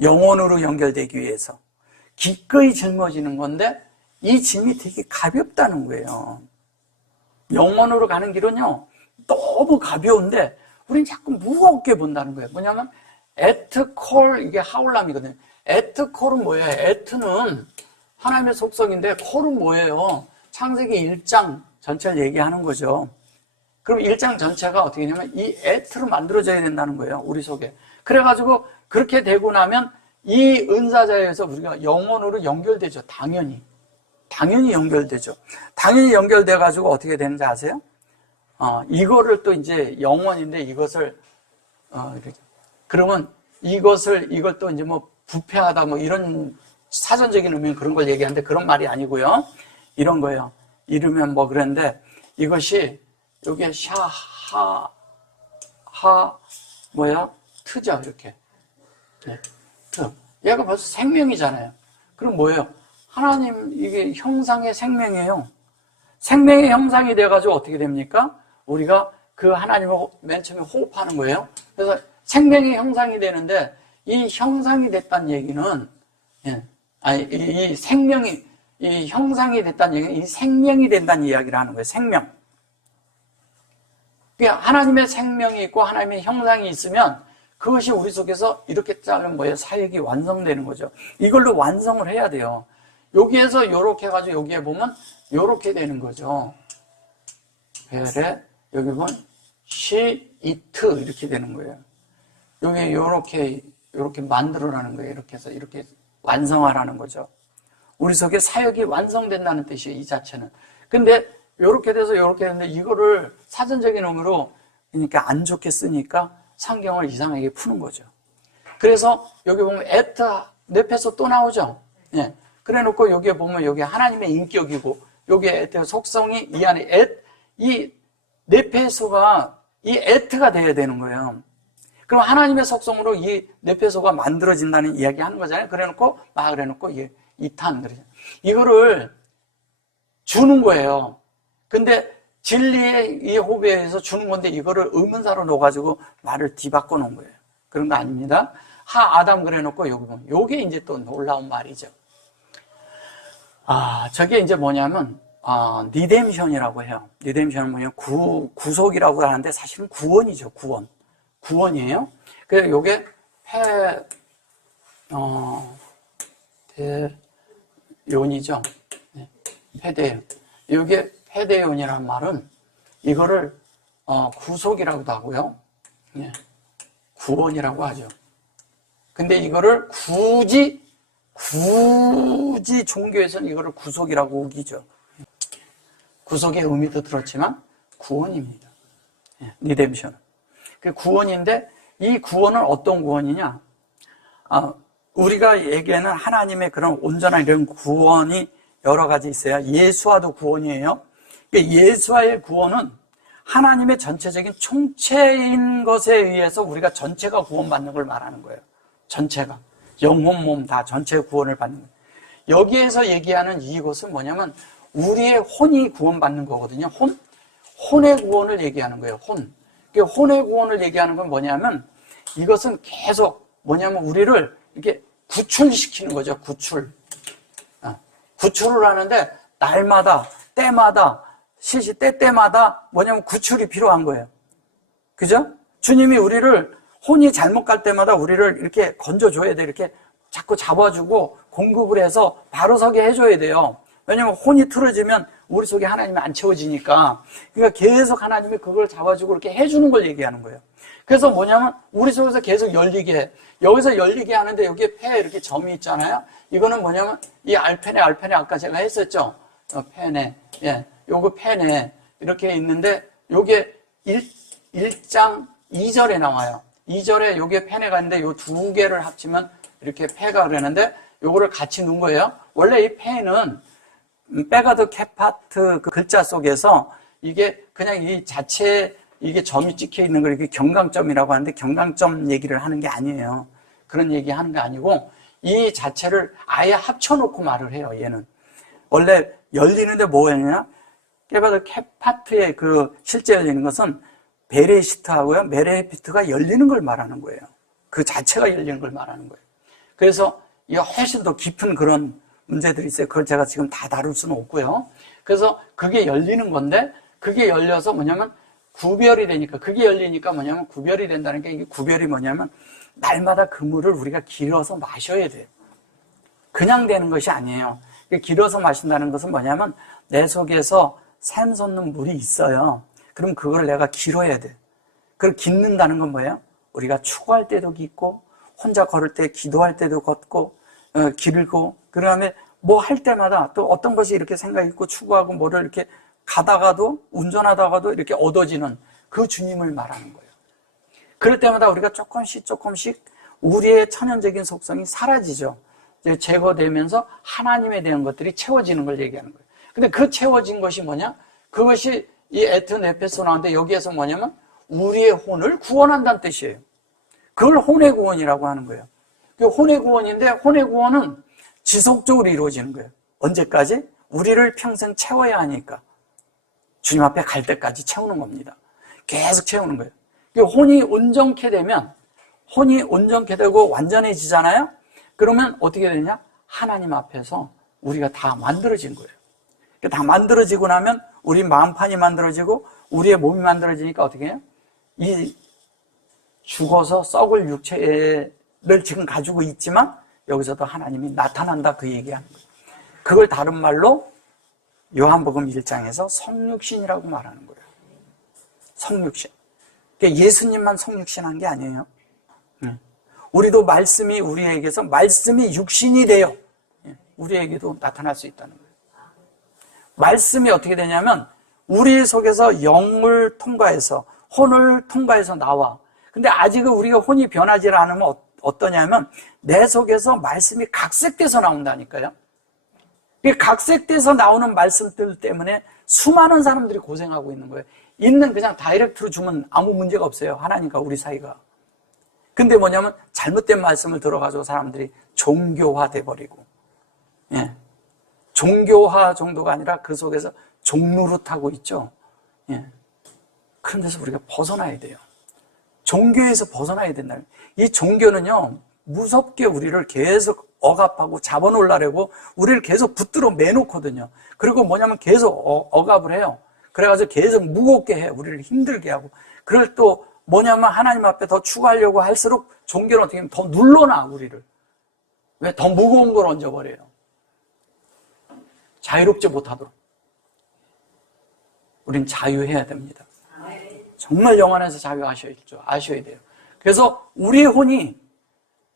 영혼으로 연결되기 위해서. 기꺼이 짊어지는 건데 이 짐이 되게 가볍다는 거예요. 영혼으로 가는 길은요, 너무 가벼운데 우린 자꾸 무겁게 본다는 거예요. 뭐냐면 에트콜, 이게 하올람이거든요. 에트콜은 뭐예요? 에트는 하나님의 속성인데 콜은 뭐예요? 창세기 1장 전체를 얘기하는 거죠. 그럼 1장 전체가 어떻게 되냐면 이 에트로 만들어져야 된다는 거예요. 우리 속에. 그래가지고 그렇게 되고 나면 이 은사자에 의해서 우리가 영혼으로 연결되죠. 당연히 연결되죠. 당연히 연결돼가지고 어떻게 되는지 아세요? 이거를 또 이제 영혼인데 이것을, 그러면 이걸 또 이제 뭐 부패하다 뭐 이런 사전적인 의미는 그런 걸 얘기하는데 그런 말이 아니고요. 이런 거예요. 이르면 뭐 그런데 이것이 요게 트죠, 이렇게. 네, 트. 얘가 벌써 생명이잖아요. 그럼 뭐예요? 하나님, 이게 형상의 생명이에요. 생명의 형상이 돼가지고 어떻게 됩니까? 우리가 그 하나님을 맨 처음에 호흡하는 거예요. 그래서 생명의 형상이 되는데 이 형상이 됐다는 얘기는, 이 생명이, 이 형상이 됐다는 얘기는 이 생명이 된다는 이야기를 하는 거예요. 생명. 그러니까 하나님의 생명이 있고 하나님의 형상이 있으면 그것이 우리 속에서 이렇게 짜면 뭐예요? 사역이 완성되는 거죠. 이걸로 완성을 해야 돼요. 여기에서 요렇게 해가지고 여기에 보면 요렇게 되는 거죠. 베레, 여기 보면 시, 이트 이렇게 되는 거예요. 여기 요렇게 만들어라는 거예요. 이렇게 해서 이렇게 완성하라는 거죠. 우리 속에 사역이 완성된다는 뜻이에요. 이 자체는. 근데 요렇게 돼서 요렇게 되는데 이거를 사전적인 의미로 그러니까 안 좋게 쓰니까 성경을 이상하게 푸는 거죠. 그래서 여기 보면 넷에서 또 나오죠. 예. 그래 놓고 여기에 보면 여기 하나님의 인격이고 여기에 속성이 이 안에 이 네페소가 이 에트가 돼야 되는 거예요. 그럼 하나님의 속성으로 이 네페소가 만들어진다는 이야기 하는 거잖아요. 그래 놓고 이탄 그러죠. 이거를 주는 거예요. 근데 진리의 이 호흡에 의해서 주는 건데 이거를 의문사로 넣어가지고 말을 뒤바꿔 놓은 거예요. 그런 거 아닙니다. 아담 그래 놓고 여기 보면 요게 이제 또 놀라운 말이죠. 저게 이제 뭐냐면, 리뎀션이라고 해요. 리뎀션은 뭐냐면 구속이라고 하는데 사실은 구원이죠, 구원. 구원이에요. 그래서 요게 페데온이죠. 네, 페데온. 요게 페데온이라는 말은 이거를, 구속이라고도 하고요. 네, 구원이라고 하죠. 근데 이거를 굳이 종교에서는 이거를 구속이라고 우기죠. 구속의 의미도 들었지만 구원입니다. 리뎀션. 그 구원인데 이 구원은 어떤 구원이냐? 우리가 얘기하는 하나님의 그런 온전한 이런 구원이 여러 가지 있어요. 예수와도 구원이에요. 예수와의 구원은 하나님의 전체적인 총체인 것에 의해서 우리가 전체가 구원받는 걸 말하는 거예요. 전체가. 영혼, 몸 다 전체 구원을 받는 거예요. 여기에서 얘기하는 이것은 뭐냐면 우리의 혼이 구원받는 거거든요. 혼의 구원을 얘기하는 거예요. 혼의 구원을 얘기하는 건 뭐냐면 이것은 계속 뭐냐면 우리를 이렇게 구출시키는 거죠. 구출을 하는데 날마다 때마다 때때마다 뭐냐면 구출이 필요한 거예요. 그죠? 주님이 우리를 혼이 잘못 갈 때마다 우리를 이렇게 건져줘야 돼. 이렇게 자꾸 잡아주고 공급을 해서 바로 서게 해줘야 돼요. 왜냐면 혼이 틀어지면 우리 속에 하나님이 안 채워지니까, 그러니까 계속 하나님이 그걸 잡아주고 이렇게 해주는 걸 얘기하는 거예요. 그래서 뭐냐면 우리 속에서 계속 열리게 해. 여기서 열리게 하는데 여기에 폐에 이렇게 점이 있잖아요. 이거는 뭐냐면 이 알펜에 아까 제가 했었죠. 펜에, 예, 요거 펜에 이렇게 있는데 요게 1장 2절에 나와요. 2절에 요게 펜에가 있는데 요 두 개를 합치면 이렇게 폐가 그러는데 요거를 같이 놓은 거예요. 원래 이 펜은 백가드 캡파트 그 글자 속에서 이게 그냥 이 자체에 이게 점이 찍혀 있는 걸 이렇게 경강점이라고 하는데 경강점 얘기를 하는 게 아니에요. 그런 얘기 하는 게 아니고 이 자체를 아예 합쳐놓고 말을 해요. 얘는 원래 열리는데 뭐였냐? 깨바드 캡파트의 그 실제 열리는 것은 베레시트하고요 메레피트가 열리는 걸 말하는 거예요. 그 자체가 열리는 걸 말하는 거예요. 그래서 이게 훨씬 더 깊은 그런 문제들이 있어요. 그걸 제가 지금 다 다룰 수는 없고요. 그래서 그게 열리는 건데 그게 열려서 뭐냐면 구별이 되니까, 그게 열리니까 뭐냐면 구별이 된다는 게, 이게 구별이 뭐냐면 날마다 그 물을 우리가 길어서 마셔야 돼요. 그냥 되는 것이 아니에요. 길어서 마신다는 것은 뭐냐면 내 속에서 샘솟는 물이 있어요. 그럼 그걸 내가 길어야 돼. 그걸 깃는다는 건 뭐예요? 우리가 추구할 때도 깃고 혼자 걸을 때 기도할 때도 걷고 길고, 그 다음에 뭐 할 때마다 또 어떤 것이 이렇게 생각이 있고 추구하고 뭐를 이렇게 가다가도 운전하다가도 이렇게 얻어지는 그 주님을 말하는 거예요. 그럴 때마다 우리가 조금씩 우리의 천연적인 속성이 사라지죠. 제거되면서 하나님에 대한 것들이 채워지는 걸 얘기하는 거예요. 근데 그 채워진 것이 뭐냐? 그것이 이 에튼 에페소 나오는데 여기에서 뭐냐면 우리의 혼을 구원한다는 뜻이에요. 그걸 혼의 구원이라고 하는 거예요. 그 혼의 구원인데 혼의 구원은 지속적으로 이루어지는 거예요. 언제까지? 우리를 평생 채워야 하니까. 주님 앞에 갈 때까지 채우는 겁니다. 계속 채우는 거예요. 혼이 온전케 되고 완전해지잖아요? 그러면 어떻게 되냐? 하나님 앞에서 우리가 다 만들어진 거예요. 다 만들어지고 나면 우리 마음판이 만들어지고 우리의 몸이 만들어지니까 어떻게 해요? 이 죽어서 썩을 육체를 지금 가지고 있지만 여기서도 하나님이 나타난다, 그 얘기하는 거예요. 그걸 다른 말로 요한복음 1장에서 성육신이라고 말하는 거예요. 성육신. 그러니까 예수님만 성육신한 게 아니에요. 우리도 말씀이 우리에게서 말씀이 육신이 되어 우리에게도 나타날 수 있다는 거예요. 말씀이 어떻게 되냐면 우리 속에서 영을 통과해서 혼을 통과해서 나와. 근데 아직은 우리가 혼이 변하지 않으면 어떠냐면 내 속에서 말씀이 각색돼서 나온다니까요. 각색돼서 나오는 말씀들 때문에 수많은 사람들이 고생하고 있는 거예요. 있는 그냥 다이렉트로 주면 아무 문제가 없어요. 하나님과 우리 사이가. 근데 뭐냐면 잘못된 말씀을 들어가지고 사람들이 종교화 돼버리고, 예. 종교화 정도가 아니라 그 속에서 종노릇하고 있죠. 예. 그런 데서 우리가 벗어나야 돼요. 종교에서 벗어나야 된다. 이 종교는요, 무섭게 우리를 계속 억압하고 잡아놓으려고 우리를 계속 붙들어 매놓거든요. 그리고 뭐냐면 계속 억압을 해요. 그래가지고 계속 무겁게 해. 우리를 힘들게 하고. 그럴 또 뭐냐면 하나님 앞에 더 추구하려고 할수록 종교는 어떻게 하면 더 눌러놔, 우리를. 왜? 더 무거운 걸 얹어버려요. 자유롭지 못하도록. 우린 자유해야 됩니다. 정말 영 안에서 아셔야 돼요. 그래서 우리의 혼이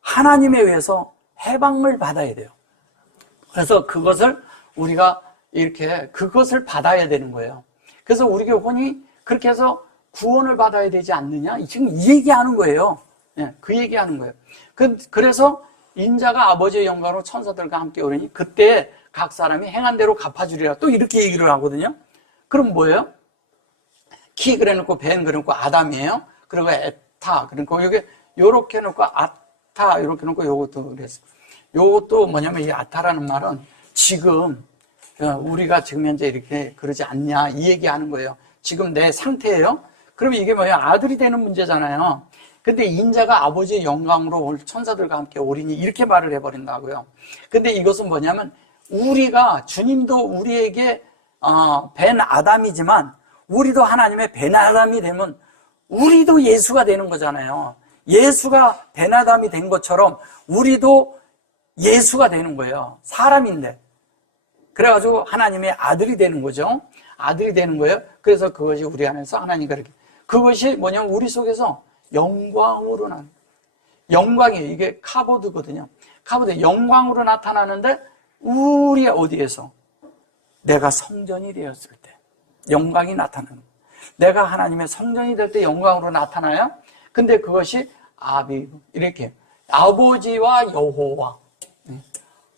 하나님에 의해서 해방을 받아야 돼요. 그래서 그것을 우리가 이렇게 그것을 받아야 되는 거예요. 그래서 우리의 혼이 그렇게 해서 구원을 받아야 되지 않느냐? 지금 이 얘기하는 거예요. 예, 그 얘기하는 거예요. 그래서 인자가 아버지의 영광으로 천사들과 함께 오르니 그때 각 사람이 행한 대로 갚아주리라. 또 이렇게 얘기를 하거든요. 그럼 뭐예요? 키 그래놓고 벤 그래놓고 아담이에요. 그리고 에타 그러니까 여기 요렇게 놓고 아타 이렇게 놓고 요것도 그랬어요. 요것도 뭐냐면 이 아타라는 말은 지금 우리가 지금 현재 이렇게 그러지 않냐 이 얘기하는 거예요. 지금 내 상태예요. 그러면 이게 뭐예요? 아들이 되는 문제잖아요. 근데 인자가 아버지의 영광으로 천사들과 함께 오리니 이렇게 말을 해버린다고요. 근데 이것은 뭐냐면 우리가 주님도 우리에게 벤 아담이지만 우리도 하나님의 벤 아담이 되면 우리도 예수가 되는 거잖아요. 예수가 벤 아담이 된 것처럼 우리도 예수가 되는 거예요. 사람인데. 그래가지고 하나님의 아들이 되는 거죠. 아들이 되는 거예요. 그래서 그것이 우리 안에서 하나님과 이렇게, 그것이 뭐냐면 우리 속에서 영광으로 나는, 영광이에요. 이게 카보드거든요. 카보드, 영광으로 나타나는데 우리 어디에서? 내가 성전이 되었을 때 영광이 나타나는 거예요. 내가 하나님의 성전이 될 때 영광으로 나타나요. 근데 그것이 아비, 이렇게 아버지와 여호와,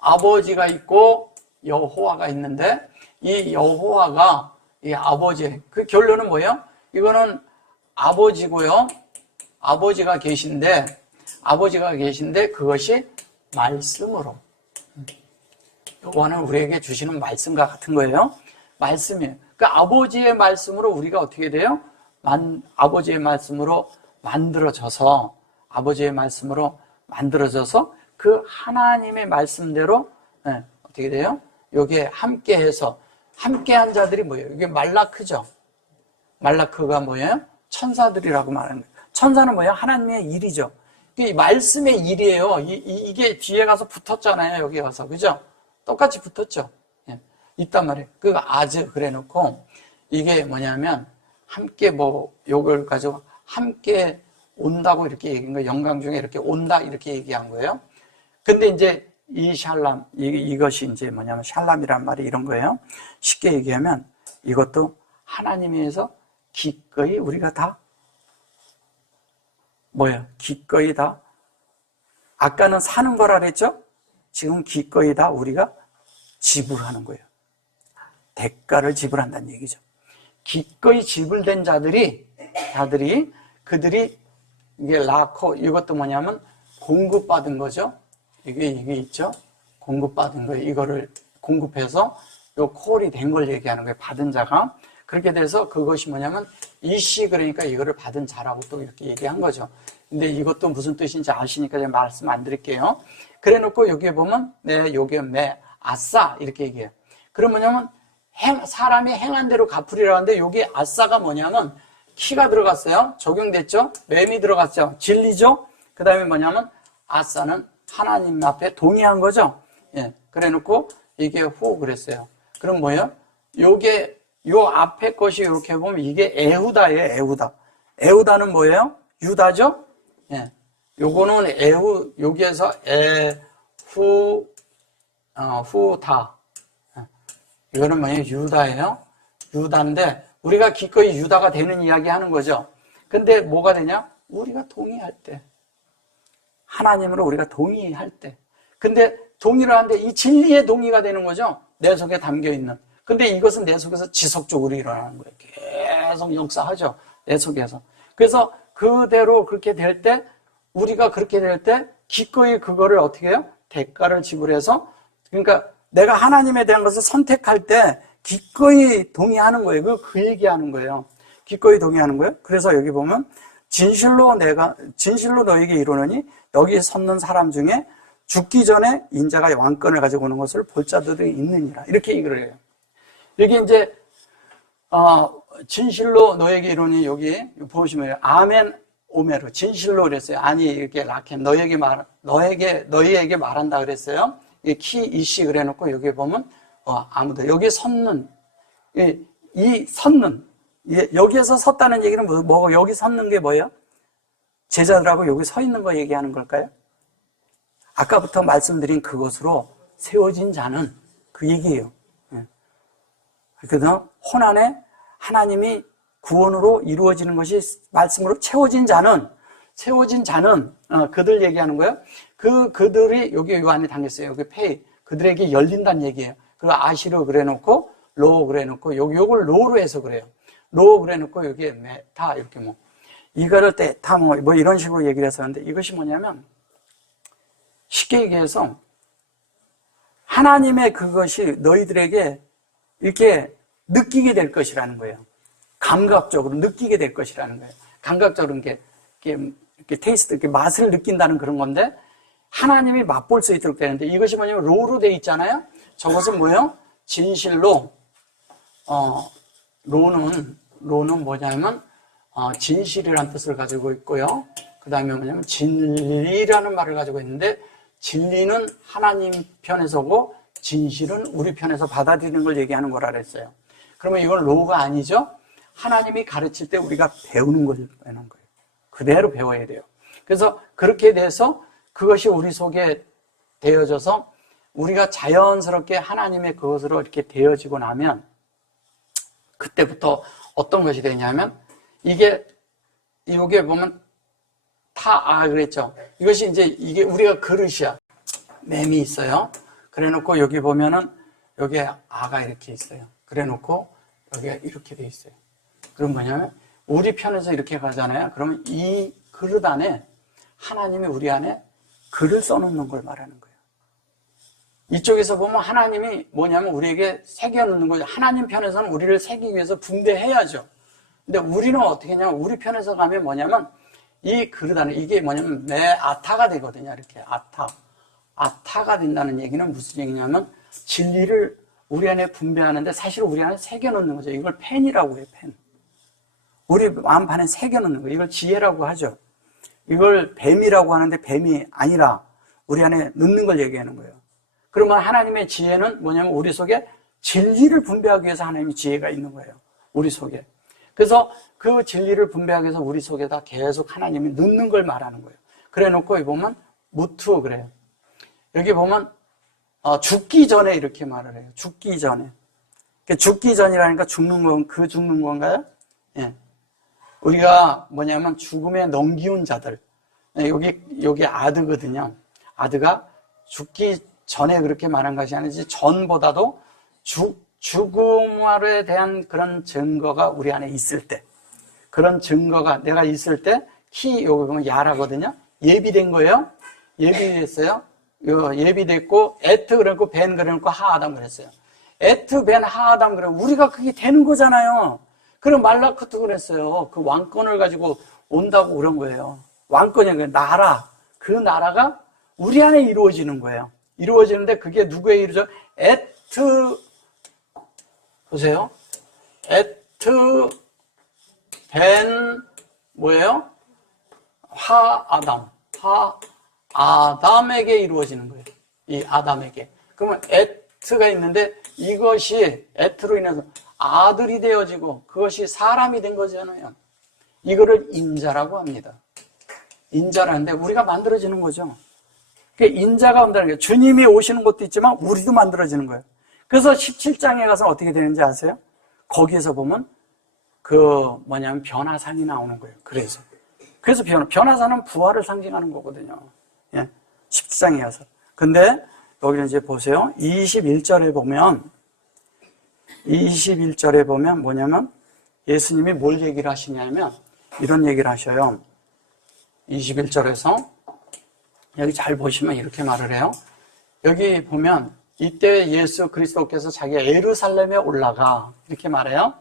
아버지가 있고 여호와가 있는데, 이 여호와가 이 아버지, 그 결론은 뭐예요? 이거는 아버지고요. 아버지가 계신데 그것이 말씀으로, 요거는 우리에게 주시는 말씀과 같은 거예요. 말씀이에요. 그 아버지의 말씀으로 우리가 어떻게 돼요? 아버지의 말씀으로 만들어져서 그 하나님의 말씀대로, 어떻게 돼요? 여기에 함께해서, 함께한 자들이 뭐예요? 이게 말라크죠. 말라크가 뭐예요? 천사들이라고 말하는 거예요. 천사는 뭐예요? 하나님의 일이죠. 이게 말씀의 일이에요. 이게 뒤에 가서 붙었잖아요. 여기 가서. 그죠? 똑같이 붙었죠. 있단 말이에요. 아즈 그래 놓고, 이게 뭐냐면, 함께 요걸 가지고 함께 온다고 이렇게 얘기한 거예요. 영광 중에 이렇게 온다, 이렇게 얘기한 거예요. 근데 이제 이 샬람, 이것이 이제 뭐냐면 샬람이란 말이 이런 거예요. 쉽게 얘기하면 이것도 하나님에서 기꺼이 우리가 다 기꺼이 다, 아까는 사는 거라 그랬죠? 지금 기꺼이 다 우리가 지불하는 거예요. 대가를 지불한다는 얘기죠. 기꺼이 지불된 자들이 그들이 이게 라코, 이것도 뭐냐면 공급받은 거죠. 이게 있죠. 공급받은 거예요. 이거를 공급해서 요 콜이 된 걸 얘기하는 거예요. 받은 자가. 그렇게 돼서 그것이 뭐냐면 이씨, 그러니까 이거를 받은 자라고 또 이렇게 얘기한 거죠. 근데 이것도 무슨 뜻인지 아시니까 제가 말씀 안 드릴게요. 그래 놓고 여기에 보면 요게 아싸 이렇게 얘기해요. 그럼 뭐냐면 사람이 행한 대로 갚으리라 하는데 여기 아싸가 뭐냐면 키가 들어갔어요. 적용됐죠. 맴이 들어갔죠. 진리죠. 그 다음에 뭐냐면 아싸는 하나님 앞에 동의한 거죠. 그래 놓고 이게 후 그랬어요. 그럼 뭐예요? 요 앞에 것이 이렇게 보면 이게 에후다예요. 에후다는 뭐예요? 유다죠? 요거는 여기에서 후다. 이거는 뭐예요? 유다예요. 유다인데 우리가 기꺼이 유다가 되는 이야기 하는 거죠. 근데 뭐가 되냐? 우리가 동의할 때. 하나님으로 우리가 동의할 때. 근데 동의를 하는데 이 진리의 동의가 되는 거죠. 내 속에 담겨 있는. 근데 이것은 내 속에서 지속적으로 일어나는 거예요. 계속 역사하죠. 내 속에서. 그래서 그대로 그렇게 될 때, 우리가 그렇게 될 때 기꺼이 그거를 어떻게 해요? 대가를 지불해서, 그러니까 내가 하나님에 대한 것을 선택할 때 기꺼이 동의하는 거예요. 그 얘기하는 거예요. 기꺼이 동의하는 거예요. 그래서 여기 보면 진실로 너에게 이르노니 여기에 섰는 사람 중에 죽기 전에 인자가 왕권을 가지고 오는 것을 볼 자들이 있느니라. 이렇게 얘기를 해요. 여기 이제 진실로 너에게 이르노니, 여기 보시면 아멘 오메로, 진실로 그랬어요. 아니 이렇게 라켄 너희에게 말한다 그랬어요. 키 이씨 그래 놓고 여기 보면 아무도 여기 섰는, 이 섰는, 여기에서 섰다는 얘기는 여기 섰는 게 뭐예요? 제자들하고 여기 서 있는 거 얘기하는 걸까요? 아까부터 말씀드린 그것으로 세워진 자는 그 얘기예요. 그래서 혼안에 하나님이 구원으로 이루어지는 것이 말씀으로 채워진 자는 그들 얘기하는 거예요. 그들이 여기 요 안에 담겼어요. 여기 페이, 그들에게 열린다는 얘기예요. 그리고 아시로 그래 놓고 로 그래 놓고 요걸 로로 해서 그래요. 로 그래 놓고 여기에 메타 이렇게 이거를 때타 뭐 이런 식으로 얘기를 해서 하는데, 이것이 뭐냐면 쉽게 얘기해서 하나님의 그것이 너희들에게 이렇게 느끼게 될 것이라는 거예요. 감각적으로 느끼게 될 것이라는 거예요. 감각적으로 이렇게 테이스트, 이렇게 맛을 느낀다는 그런 건데, 하나님이 맛볼 수 있도록 되는데, 이것이 뭐냐면 로로 돼 있잖아요. 저것은 뭐예요? 진실로, 로는 뭐냐면 진실이라는 뜻을 가지고 있고요. 그 다음에 뭐냐면 진리라는 말을 가지고 있는데, 진리는 하나님 편에 서고 진실은 우리 편에서 받아들이는 걸 얘기하는 거라 그랬어요. 그러면 이건 로가 아니죠? 하나님이 가르칠 때 우리가 배우는 걸 배우는 거예요. 그대로 배워야 돼요. 그래서 그렇게 돼서 그것이 우리 속에 되어져서 우리가 자연스럽게 하나님의 그것으로 이렇게 되어지고 나면 그때부터 어떤 것이 되냐면 이게 보면 그랬죠. 이것이 이제 이게 우리가 그릇이야. 맴이 있어요. 그래 놓고 여기 보면은 여기에 아가 이렇게 있어요. 그래 놓고 여기가 이렇게 돼 있어요. 그럼 뭐냐면 우리 편에서 이렇게 가잖아요. 그러면 이 그릇 안에 하나님이 우리 안에 글을 써놓는 걸 말하는 거예요. 이쪽에서 보면 하나님이 뭐냐면 우리에게 새겨놓는 거죠. 하나님 편에서는 우리를 새기기 위해서 분배해야죠. 근데 우리는 어떻게 하냐면 우리 편에서 가면 뭐냐면 이 그릇 안에 이게 뭐냐면 아타가 되거든요. 이렇게 아타가 된다는 얘기는 무슨 얘기냐면 진리를 우리 안에 분배하는데 사실 우리 안에 새겨놓는 거죠. 이걸 펜이라고 해요. 펜. 우리 마음판에 새겨놓는 거예요. 이걸 지혜라고 하죠. 이걸 뱀이라고 하는데 뱀이 아니라 우리 안에 넣는 걸 얘기하는 거예요. 그러면 하나님의 지혜는 뭐냐면 우리 속에 진리를 분배하기 위해서 하나님의 지혜가 있는 거예요. 우리 속에. 그래서 그 진리를 분배하기 위해서 우리 속에다 계속 하나님이 넣는 걸 말하는 거예요. 그래 놓고 여기 보면 무투 그래요. 여기 보면 죽기 전에 이렇게 말을 해요. 죽기 전에. 죽기 전이라니까 죽는 건가요? 예. 우리가 뭐냐면 죽음에 넘기운 자들. 여기 아드거든요. 아드가 죽기 전에 그렇게 말한 것이 아니지 전보다도 죽음에 대한 그런 증거가 우리 안에 있을 때 그런 증거가 내가 있을 때 여기 보면 야라거든요. 예비된 거예요. 예비됐어요. 예비됐고 에트 그랬고 벤 그랬고 하아담 그랬어요. 에트 벤 하아담 그래 우리가 그게 되는 거잖아요. 그럼 말라크도 그랬어요. 그 왕권을 가지고 온다고 그런 거예요. 왕권이 나라 그 나라가 우리 안에 이루어지는 거예요. 이루어지는데 그게 누구에 이루어져? 보세요. 에트 벤 뭐예요? 아담에게 이루어지는 거예요. 이 아담에게. 그러면 에트가 있는데 이것이 에트로 인해서 아들이 되어지고 그것이 사람이 된 거잖아요. 이거를 인자라고 합니다. 인자라는데 우리가 만들어지는 거죠. 인자가 온다는 게 주님이 오시는 것도 있지만 우리도 만들어지는 거예요. 그래서 17장에 가서 어떻게 되는지 아세요? 거기에서 보면 변화산이 나오는 거예요. 그래서 변화산은 부활을 상징하는 거거든요. 예, 17장에 가서. 근데 여기는 이제 보세요. 21절에 보면 뭐냐면 예수님이 뭘 얘기를 하시냐면 이런 얘기를 하셔요. 21절에서 여기 잘 보시면 이렇게 말을 해요. 여기 보면 이때 예수 그리스도께서 자기가 예루살렘에 올라가 이렇게 말해요.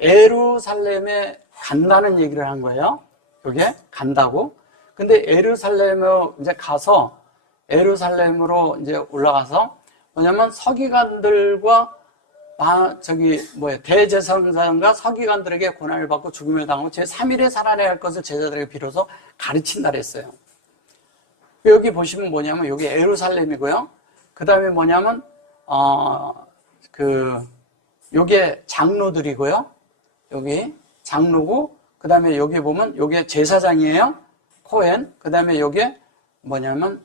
예루살렘에 간다는 얘기를 한 거예요. 여기에 간다고. 근데 예루살렘으로 이제 가서 예루살렘으로 이제 올라가서 뭐냐면 서기관들과 대제사장과 서기관들에게 고난을 받고 죽음을 당하고 제3일에 살아내야 할 것을 제자들에게 비로소 가르친다 그랬어요. 여기 보시면 뭐냐면 여기 예루살렘이고요. 그 다음에 뭐냐면 요게 장로들이고요. 여기 장로고 그 다음에 여기 보면 요게 제사장이에요. 코헨. 그 다음에 요게 뭐냐면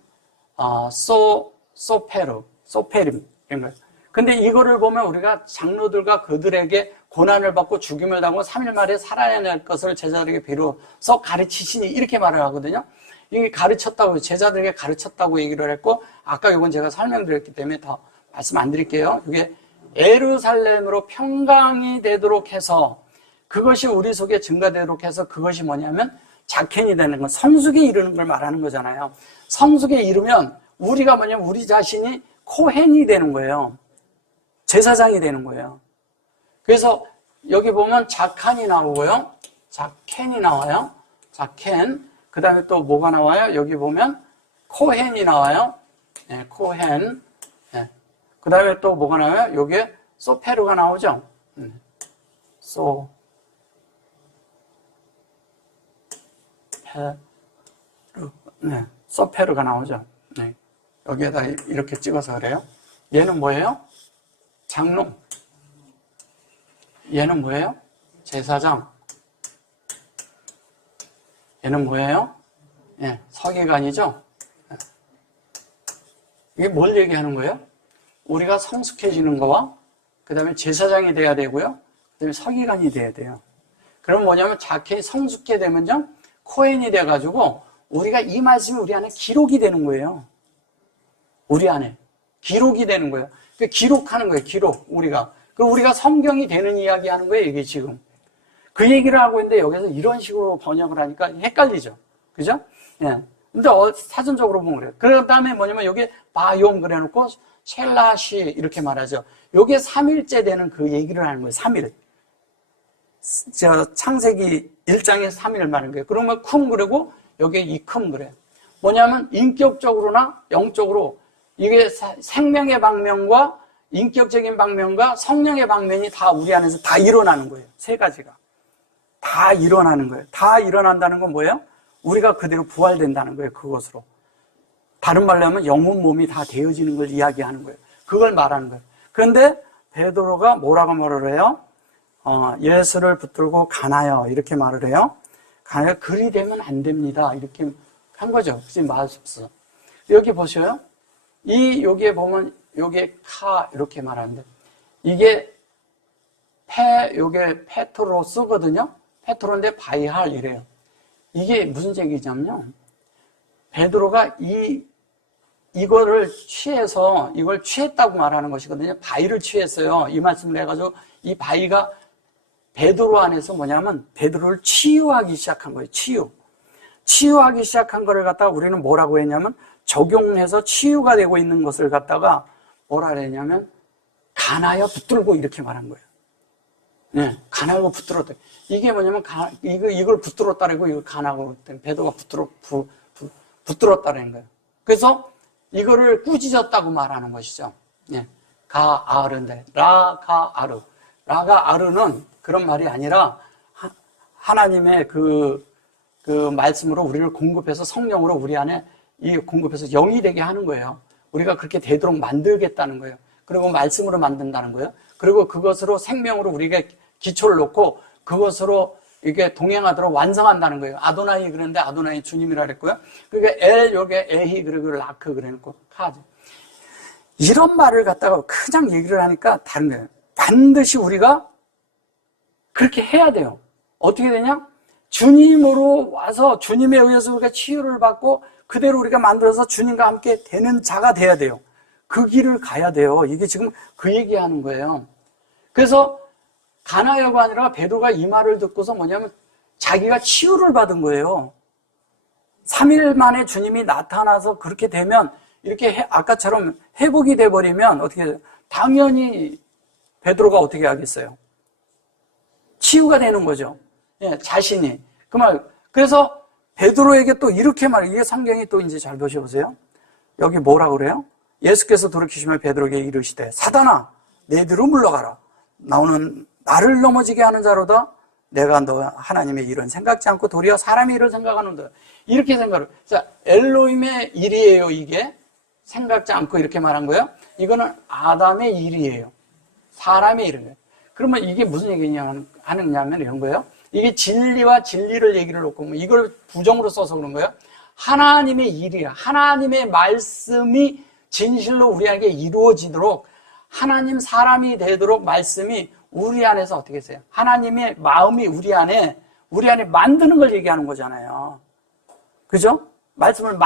소페림 이런 거예요. 근데 이거를 보면 우리가 장로들과 그들에게 고난을 받고 죽임을 당하고 3일 만에 살아야 할 것을 제자들에게 비로소 가르치시니 이렇게 말을 하거든요. 이게 가르쳤다고 제자들에게 가르쳤다고 얘기를 했고 아까 이건 제가 설명드렸기 때문에 더 말씀 안 드릴게요. 이게 예루살렘으로 평강이 되도록 해서 그것이 우리 속에 증가되도록 해서 그것이 뭐냐면 자켄이 되는 건 성숙에 이르는 걸 말하는 거잖아요. 성숙에 이르면 우리가 뭐냐면 우리 자신이 코헨이 되는 거예요. 제사장이 되는 거예요. 그래서 여기 보면 자칸이 나오고요. 자켄이 나와요. 자켄. 그 다음에 또 뭐가 나와요? 여기 보면 코헨이 나와요. 네, 코헨. 네. 그 다음에 또 뭐가 나와요? 여기에 소페르가 나오죠. 소페르가 나오죠. 네. 여기에다 이렇게 찍어서 그래요. 얘는 뭐예요? 장로. 얘는 뭐예요? 제사장. 얘는 뭐예요? 예, 서기관이죠? 이게 뭘 얘기하는 거예요? 우리가 성숙해지는 거와 그 다음에 제사장이 돼야 되고요. 그 다음에 서기관이 돼야 돼요. 그럼 뭐냐면 자켓이 성숙해 되면요. 코엔이 돼가지고 우리가 이 말씀이 우리 안에 기록이 되는 거예요. 우리 안에. 기록이 되는 거예요. 기록하는 거예요. 기록. 우리가. 그럼 우리가 성경이 되는 이야기 하는 거예요. 이게 지금. 그 얘기를 하고 있는데 여기서 이런 식으로 번역을 하니까 헷갈리죠. 그죠? 예. 근데 사전적으로 보면 그래요. 그 다음에 뭐냐면 여기 바용 그래 놓고 첼라시 이렇게 말하죠. 요게 3일째 되는 그 얘기를 하는 거예요. 3일. 창세기 1장에 3일을 말하는 거예요. 그러면 쿰 그러고 여기에 이쿰 그래요. 뭐냐면 인격적으로나 영적으로 이게 생명의 방면과 인격적인 방면과 성령의 방면이 다 우리 안에서 다 일어나는 거예요. 세 가지가. 다 일어나는 거예요. 다 일어난다는 건 뭐예요? 우리가 그대로 부활된다는 거예요. 그것으로. 다른 말로 하면 영혼 몸이 다 되어지는 걸 이야기하는 거예요. 그걸 말하는 거예요. 그런데 베드로가 뭐라고 말을 해요? 예수를 붙들고 가나요? 이렇게 말을 해요. 가나요? 그리 되면 안 됩니다. 이렇게 한 거죠. 그치? 말씀서. 여기 보셔요. 여기에 보면, 여기에 이렇게 말하는데, 이게 요게 페트로스거든요? 페트로인데 바이할 이래요. 이게 무슨 얘기냐면요. 베드로가 이거를 취해서, 이걸 취했다고 말하는 것이거든요. 바위를 취했어요. 이 말씀을 해가지고, 이 바위가 베드로 안에서 뭐냐면, 베드로를 치유하기 시작한 거예요. 치유하기 시작한 거를 갖다가 우리는 뭐라고 했냐면, 적용해서 치유가 되고 있는 것을 갖다가 뭐라 그랬냐면, 가나여 붙들고 이렇게 말한 거예요. 네, 가나고 붙들었다. 이게 뭐냐면, 이걸 붙들었다라고, 이걸 가나고, 베드로가 붙들었다라는 거예요. 그래서 이거를 꾸짖었다고 말하는 것이죠. 네, 가아르인데, 라가아르. 라가아르는 그런 말이 아니라, 하나님의 그 말씀으로 우리를 공급해서 성령으로 우리 안에 공급해서 영이 되게 하는 거예요. 우리가 그렇게 되도록 만들겠다는 거예요. 그리고 말씀으로 만든다는 거예요. 그리고 그것으로 생명으로 우리가 기초를 놓고 그것으로 이게 동행하도록 완성한다는 거예요. 아도나이 그랬는데 아도나이 주님이라 그랬고요. 그러니까 요게 에히 그리고 라크 그래놓고 카즈. 이런 말을 갖다가 그냥 얘기를 하니까 다른 거예요. 반드시 우리가 그렇게 해야 돼요. 어떻게 되냐? 주님으로 와서 주님에 의해서 우리가 치유를 받고 그대로 우리가 만들어서 주님과 함께 되는 자가 돼야 돼요. 그 길을 가야 돼요. 이게 지금 그 얘기하는 거예요. 그래서 가나야가 아니라 베드로가 이 말을 듣고서 뭐냐면 자기가 치유를 받은 거예요. 3일 만에 주님이 나타나서 그렇게 되면 이렇게 아까처럼 회복이 돼버리면 어떻게 돼요? 당연히 베드로가 어떻게 하겠어요? 치유가 되는 거죠. 예, 자신이. 그래서 베드로에게 또 이렇게 이게 성경이 또 이제 잘 보셔보세요. 여기 뭐라 그래요? 예수께서 돌이키시며 베드로에게 이르시되 사단아 내 뒤로 물러가라. 나를 넘어지게 하는 자로다. 내가 너 하나님의 일은 생각지 않고 도리어 사람의 일을 생각하는다. 이렇게 생각을. 자, 엘로힘의 일이에요. 이게 생각지 않고 이렇게 말한 거예요. 이거는 아담의 일이에요. 사람의 일이에요. 그러면 이게 무슨 하느냐면 이런 거예요. 이게 진리와 진리를 얘기를 놓고 이걸 부정으로 써서 그런 거예요. 하나님의 일이야. 하나님의 말씀이 진실로 우리에게 이루어지도록 하나님 사람이 되도록 말씀이 우리 안에서 어떻게 했어요? 하나님의 마음이 우리 안에 만드는 걸 얘기하는 거잖아요. 그죠? 말씀을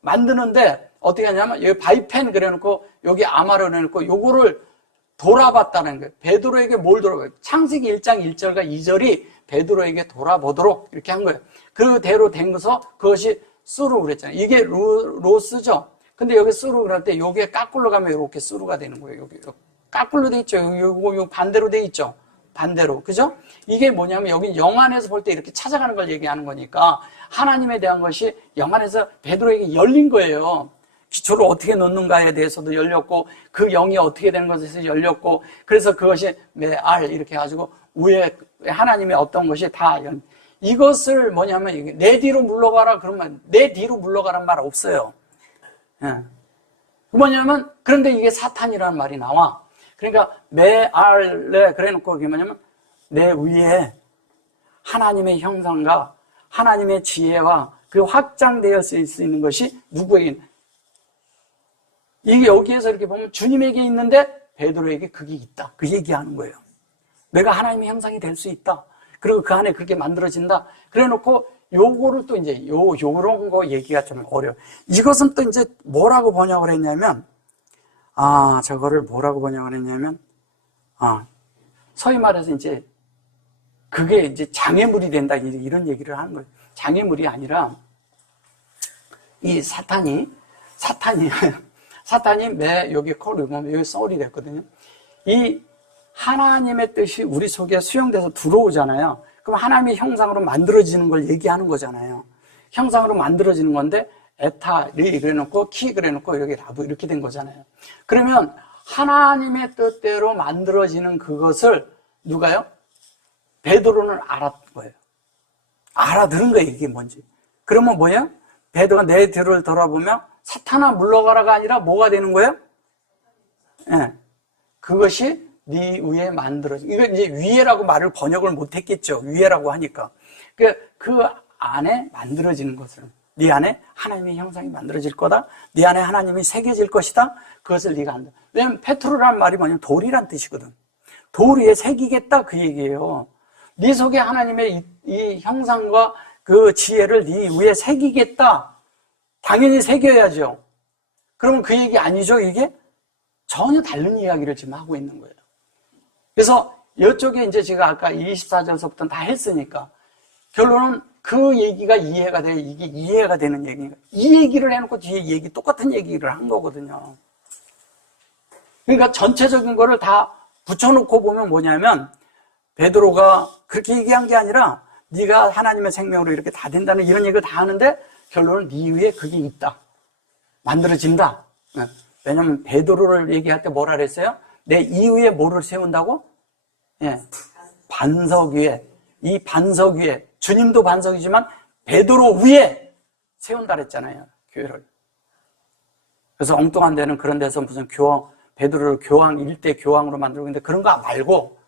만드는데 어떻게 하냐면 여기 바이펜 그래놓고 여기 아마르 그래놓고 요거를 돌아봤다는 거예요. 베드로에게 뭘 돌아봐요? 창세기 1장 1절과 2절이 베드로에게 돌아보도록 이렇게 한 거예요. 그대로 된 것서 그것이 수루 그랬잖아요. 이게 로스죠. 근데 여기 수루 그럴 때 여기에 까꿀로 가면 이렇게 수루가 되는 거예요. 여기 까꿀로 돼 있죠. 요거 반대로 돼 있죠. 반대로. 그죠? 이게 뭐냐면 여기 영안에서 볼 때 이렇게 찾아가는 걸 얘기하는 거니까 하나님에 대한 것이 영안에서 베드로에게 열린 거예요. 기초를 어떻게 놓는가에 대해서도 열렸고 그 영이 어떻게 되는 것에 대해서 열렸고 그래서 그것이 메알 이렇게 해가지고 위에 하나님의 어떤 것이 다 이것을 뭐냐면 내 뒤로 물러가라 그러면 내 뒤로 물러가란 말 없어요. 예. 뭐냐면, 그런데 이게 사탄이라는 말이 나와. 그러니까, 메알레, 그래 놓고 그게 뭐냐면, 내 위에 하나님의 형상과 하나님의 지혜와 그 확장되어 수 있는 것이 누구에게, 이게 여기에서 이렇게 보면 주님에게 있는데 베드로에게 그게 있다. 그 얘기하는 거예요. 내가 하나님의 형상이 될 수 있다. 그리고 그 안에 그렇게 만들어진다. 그래 놓고 요거를 또 이제 요런 거 얘기가 좀 어려워. 이것은 또 이제 뭐라고 번역을 했냐면, 저거를 뭐라고 번역을 했냐면, 소위 말해서 이제 그게 이제 장애물이 된다. 이런 얘기를 하는 거예요. 장애물이 아니라 이 사탄이 여기 콜을 보면 여기 썰이 됐거든요. 이 하나님의 뜻이 우리 속에 수용돼서 들어오잖아요. 그럼 하나님의 형상으로 만들어지는 걸 얘기하는 거잖아요. 형상으로 만들어지는 건데 에타리 그래놓고 키 그래놓고 여기 라브 이렇게 된 거잖아요. 그러면 하나님의 뜻대로 만들어지는 그것을 누가요? 베드로는 알았던 거예요. 알아들은 거예요. 이게 뭔지. 그러면 뭐예요? 베드로가 내 뒤를 돌아보며 사탄아 물러가라가 아니라 뭐가 되는 거예요? 네. 그것이 네 위에 만들어진, 이거 이제 위에라고 말을 번역을 못했겠죠. 위에라고 하니까. 그 안에 만들어지는 것을, 네 안에 하나님의 형상이 만들어질 거다. 네 안에 하나님이 새겨질 것이다. 그것을 네가 안다. 왜냐면 페트로라는 말이 뭐냐면 돌이란 뜻이거든. 돌 위에 새기겠다 그 얘기예요. 네 속에 하나님의 이 형상과 그 지혜를 네 위에 새기겠다. 당연히 새겨야죠. 그러면 그 얘기 아니죠, 이게? 전혀 다른 이야기를 지금 하고 있는 거예요. 그래서 이쪽에 이제 제가 아까 24절서부터 다 했으니까 결론은 그 얘기가 이해가 돼요. 이게 이해가 되는 얘기인가. 이 얘기를 해놓고 뒤에 얘기 똑같은 얘기를 한 거거든요. 그러니까 전체적인 거를 다 붙여놓고 보면 뭐냐면 베드로가 그렇게 얘기한 게 아니라 네가 하나님의 생명으로 이렇게 다 된다는 이런 얘기를 다 하는데 결론은 네 위에 그게 있다. 만들어진다. 왜냐면 베드로를 얘기할 때 뭐라 그랬어요? 내 이후에 뭐를 세운다고? 예, 반석 위에. 이 반석 위에. 주님도 반석이지만 베드로 위에 세운다 그랬잖아요. 교회를. 그래서 엉뚱한 데는 그런 데서 무슨 베드로를 일대 교황으로 만들고 있는데 그런 거 말고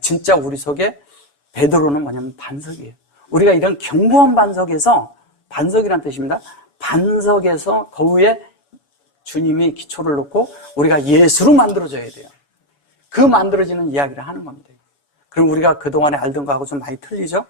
진짜 우리 속에 베드로는 뭐냐면 반석이에요. 우리가 이런 견고한 반석에서, 반석이란 뜻입니다. 반석에서 그 위에 주님이 기초를 놓고 우리가 예수로 만들어져야 돼요. 그 만들어지는 이야기를 하는 겁니다. 그럼 우리가 그동안에 알던 거하고 좀 많이 틀리죠?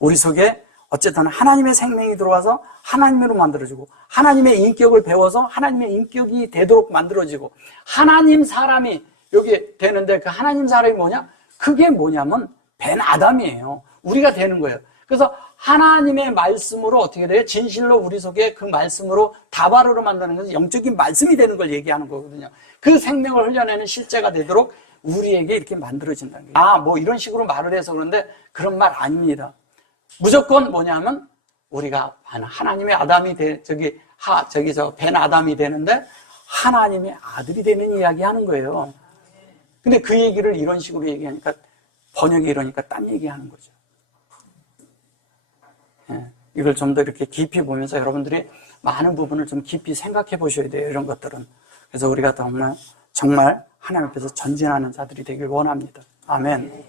우리 속에 어쨌든 하나님의 생명이 들어와서 하나님으로 만들어지고 하나님의 인격을 배워서 하나님의 인격이 되도록 만들어지고 하나님 사람이 여기 되는데 그 하나님 사람이 뭐냐? 그게 뭐냐면 벤 아담이에요. 우리가 되는 거예요. 그래서 하나님의 말씀으로 어떻게 돼요? 진실로 우리 속에 그 말씀으로 다바르로 만드는 것은 영적인 말씀이 되는 걸 얘기하는 거거든요. 그 생명을 흘려내는 실제가 되도록 우리에게 이렇게 만들어진다는 거예요. 뭐 이런 식으로 말을 해서 그런데 그런 말 아닙니다. 무조건 뭐냐면 우리가 하나님의 아담이 벤 아담이 되는데 하나님의 아들이 되는 이야기 하는 거예요. 근데 그 얘기를 이런 식으로 얘기하니까 번역이 이러니까 딴 얘기 하는 거죠. 이걸 좀 더 이렇게 깊이 보면서 여러분들이 많은 부분을 좀 깊이 생각해 보셔야 돼요. 이런 것들은. 그래서 우리가 정말 하나님 앞에서 전진하는 자들이 되길 원합니다. 아멘.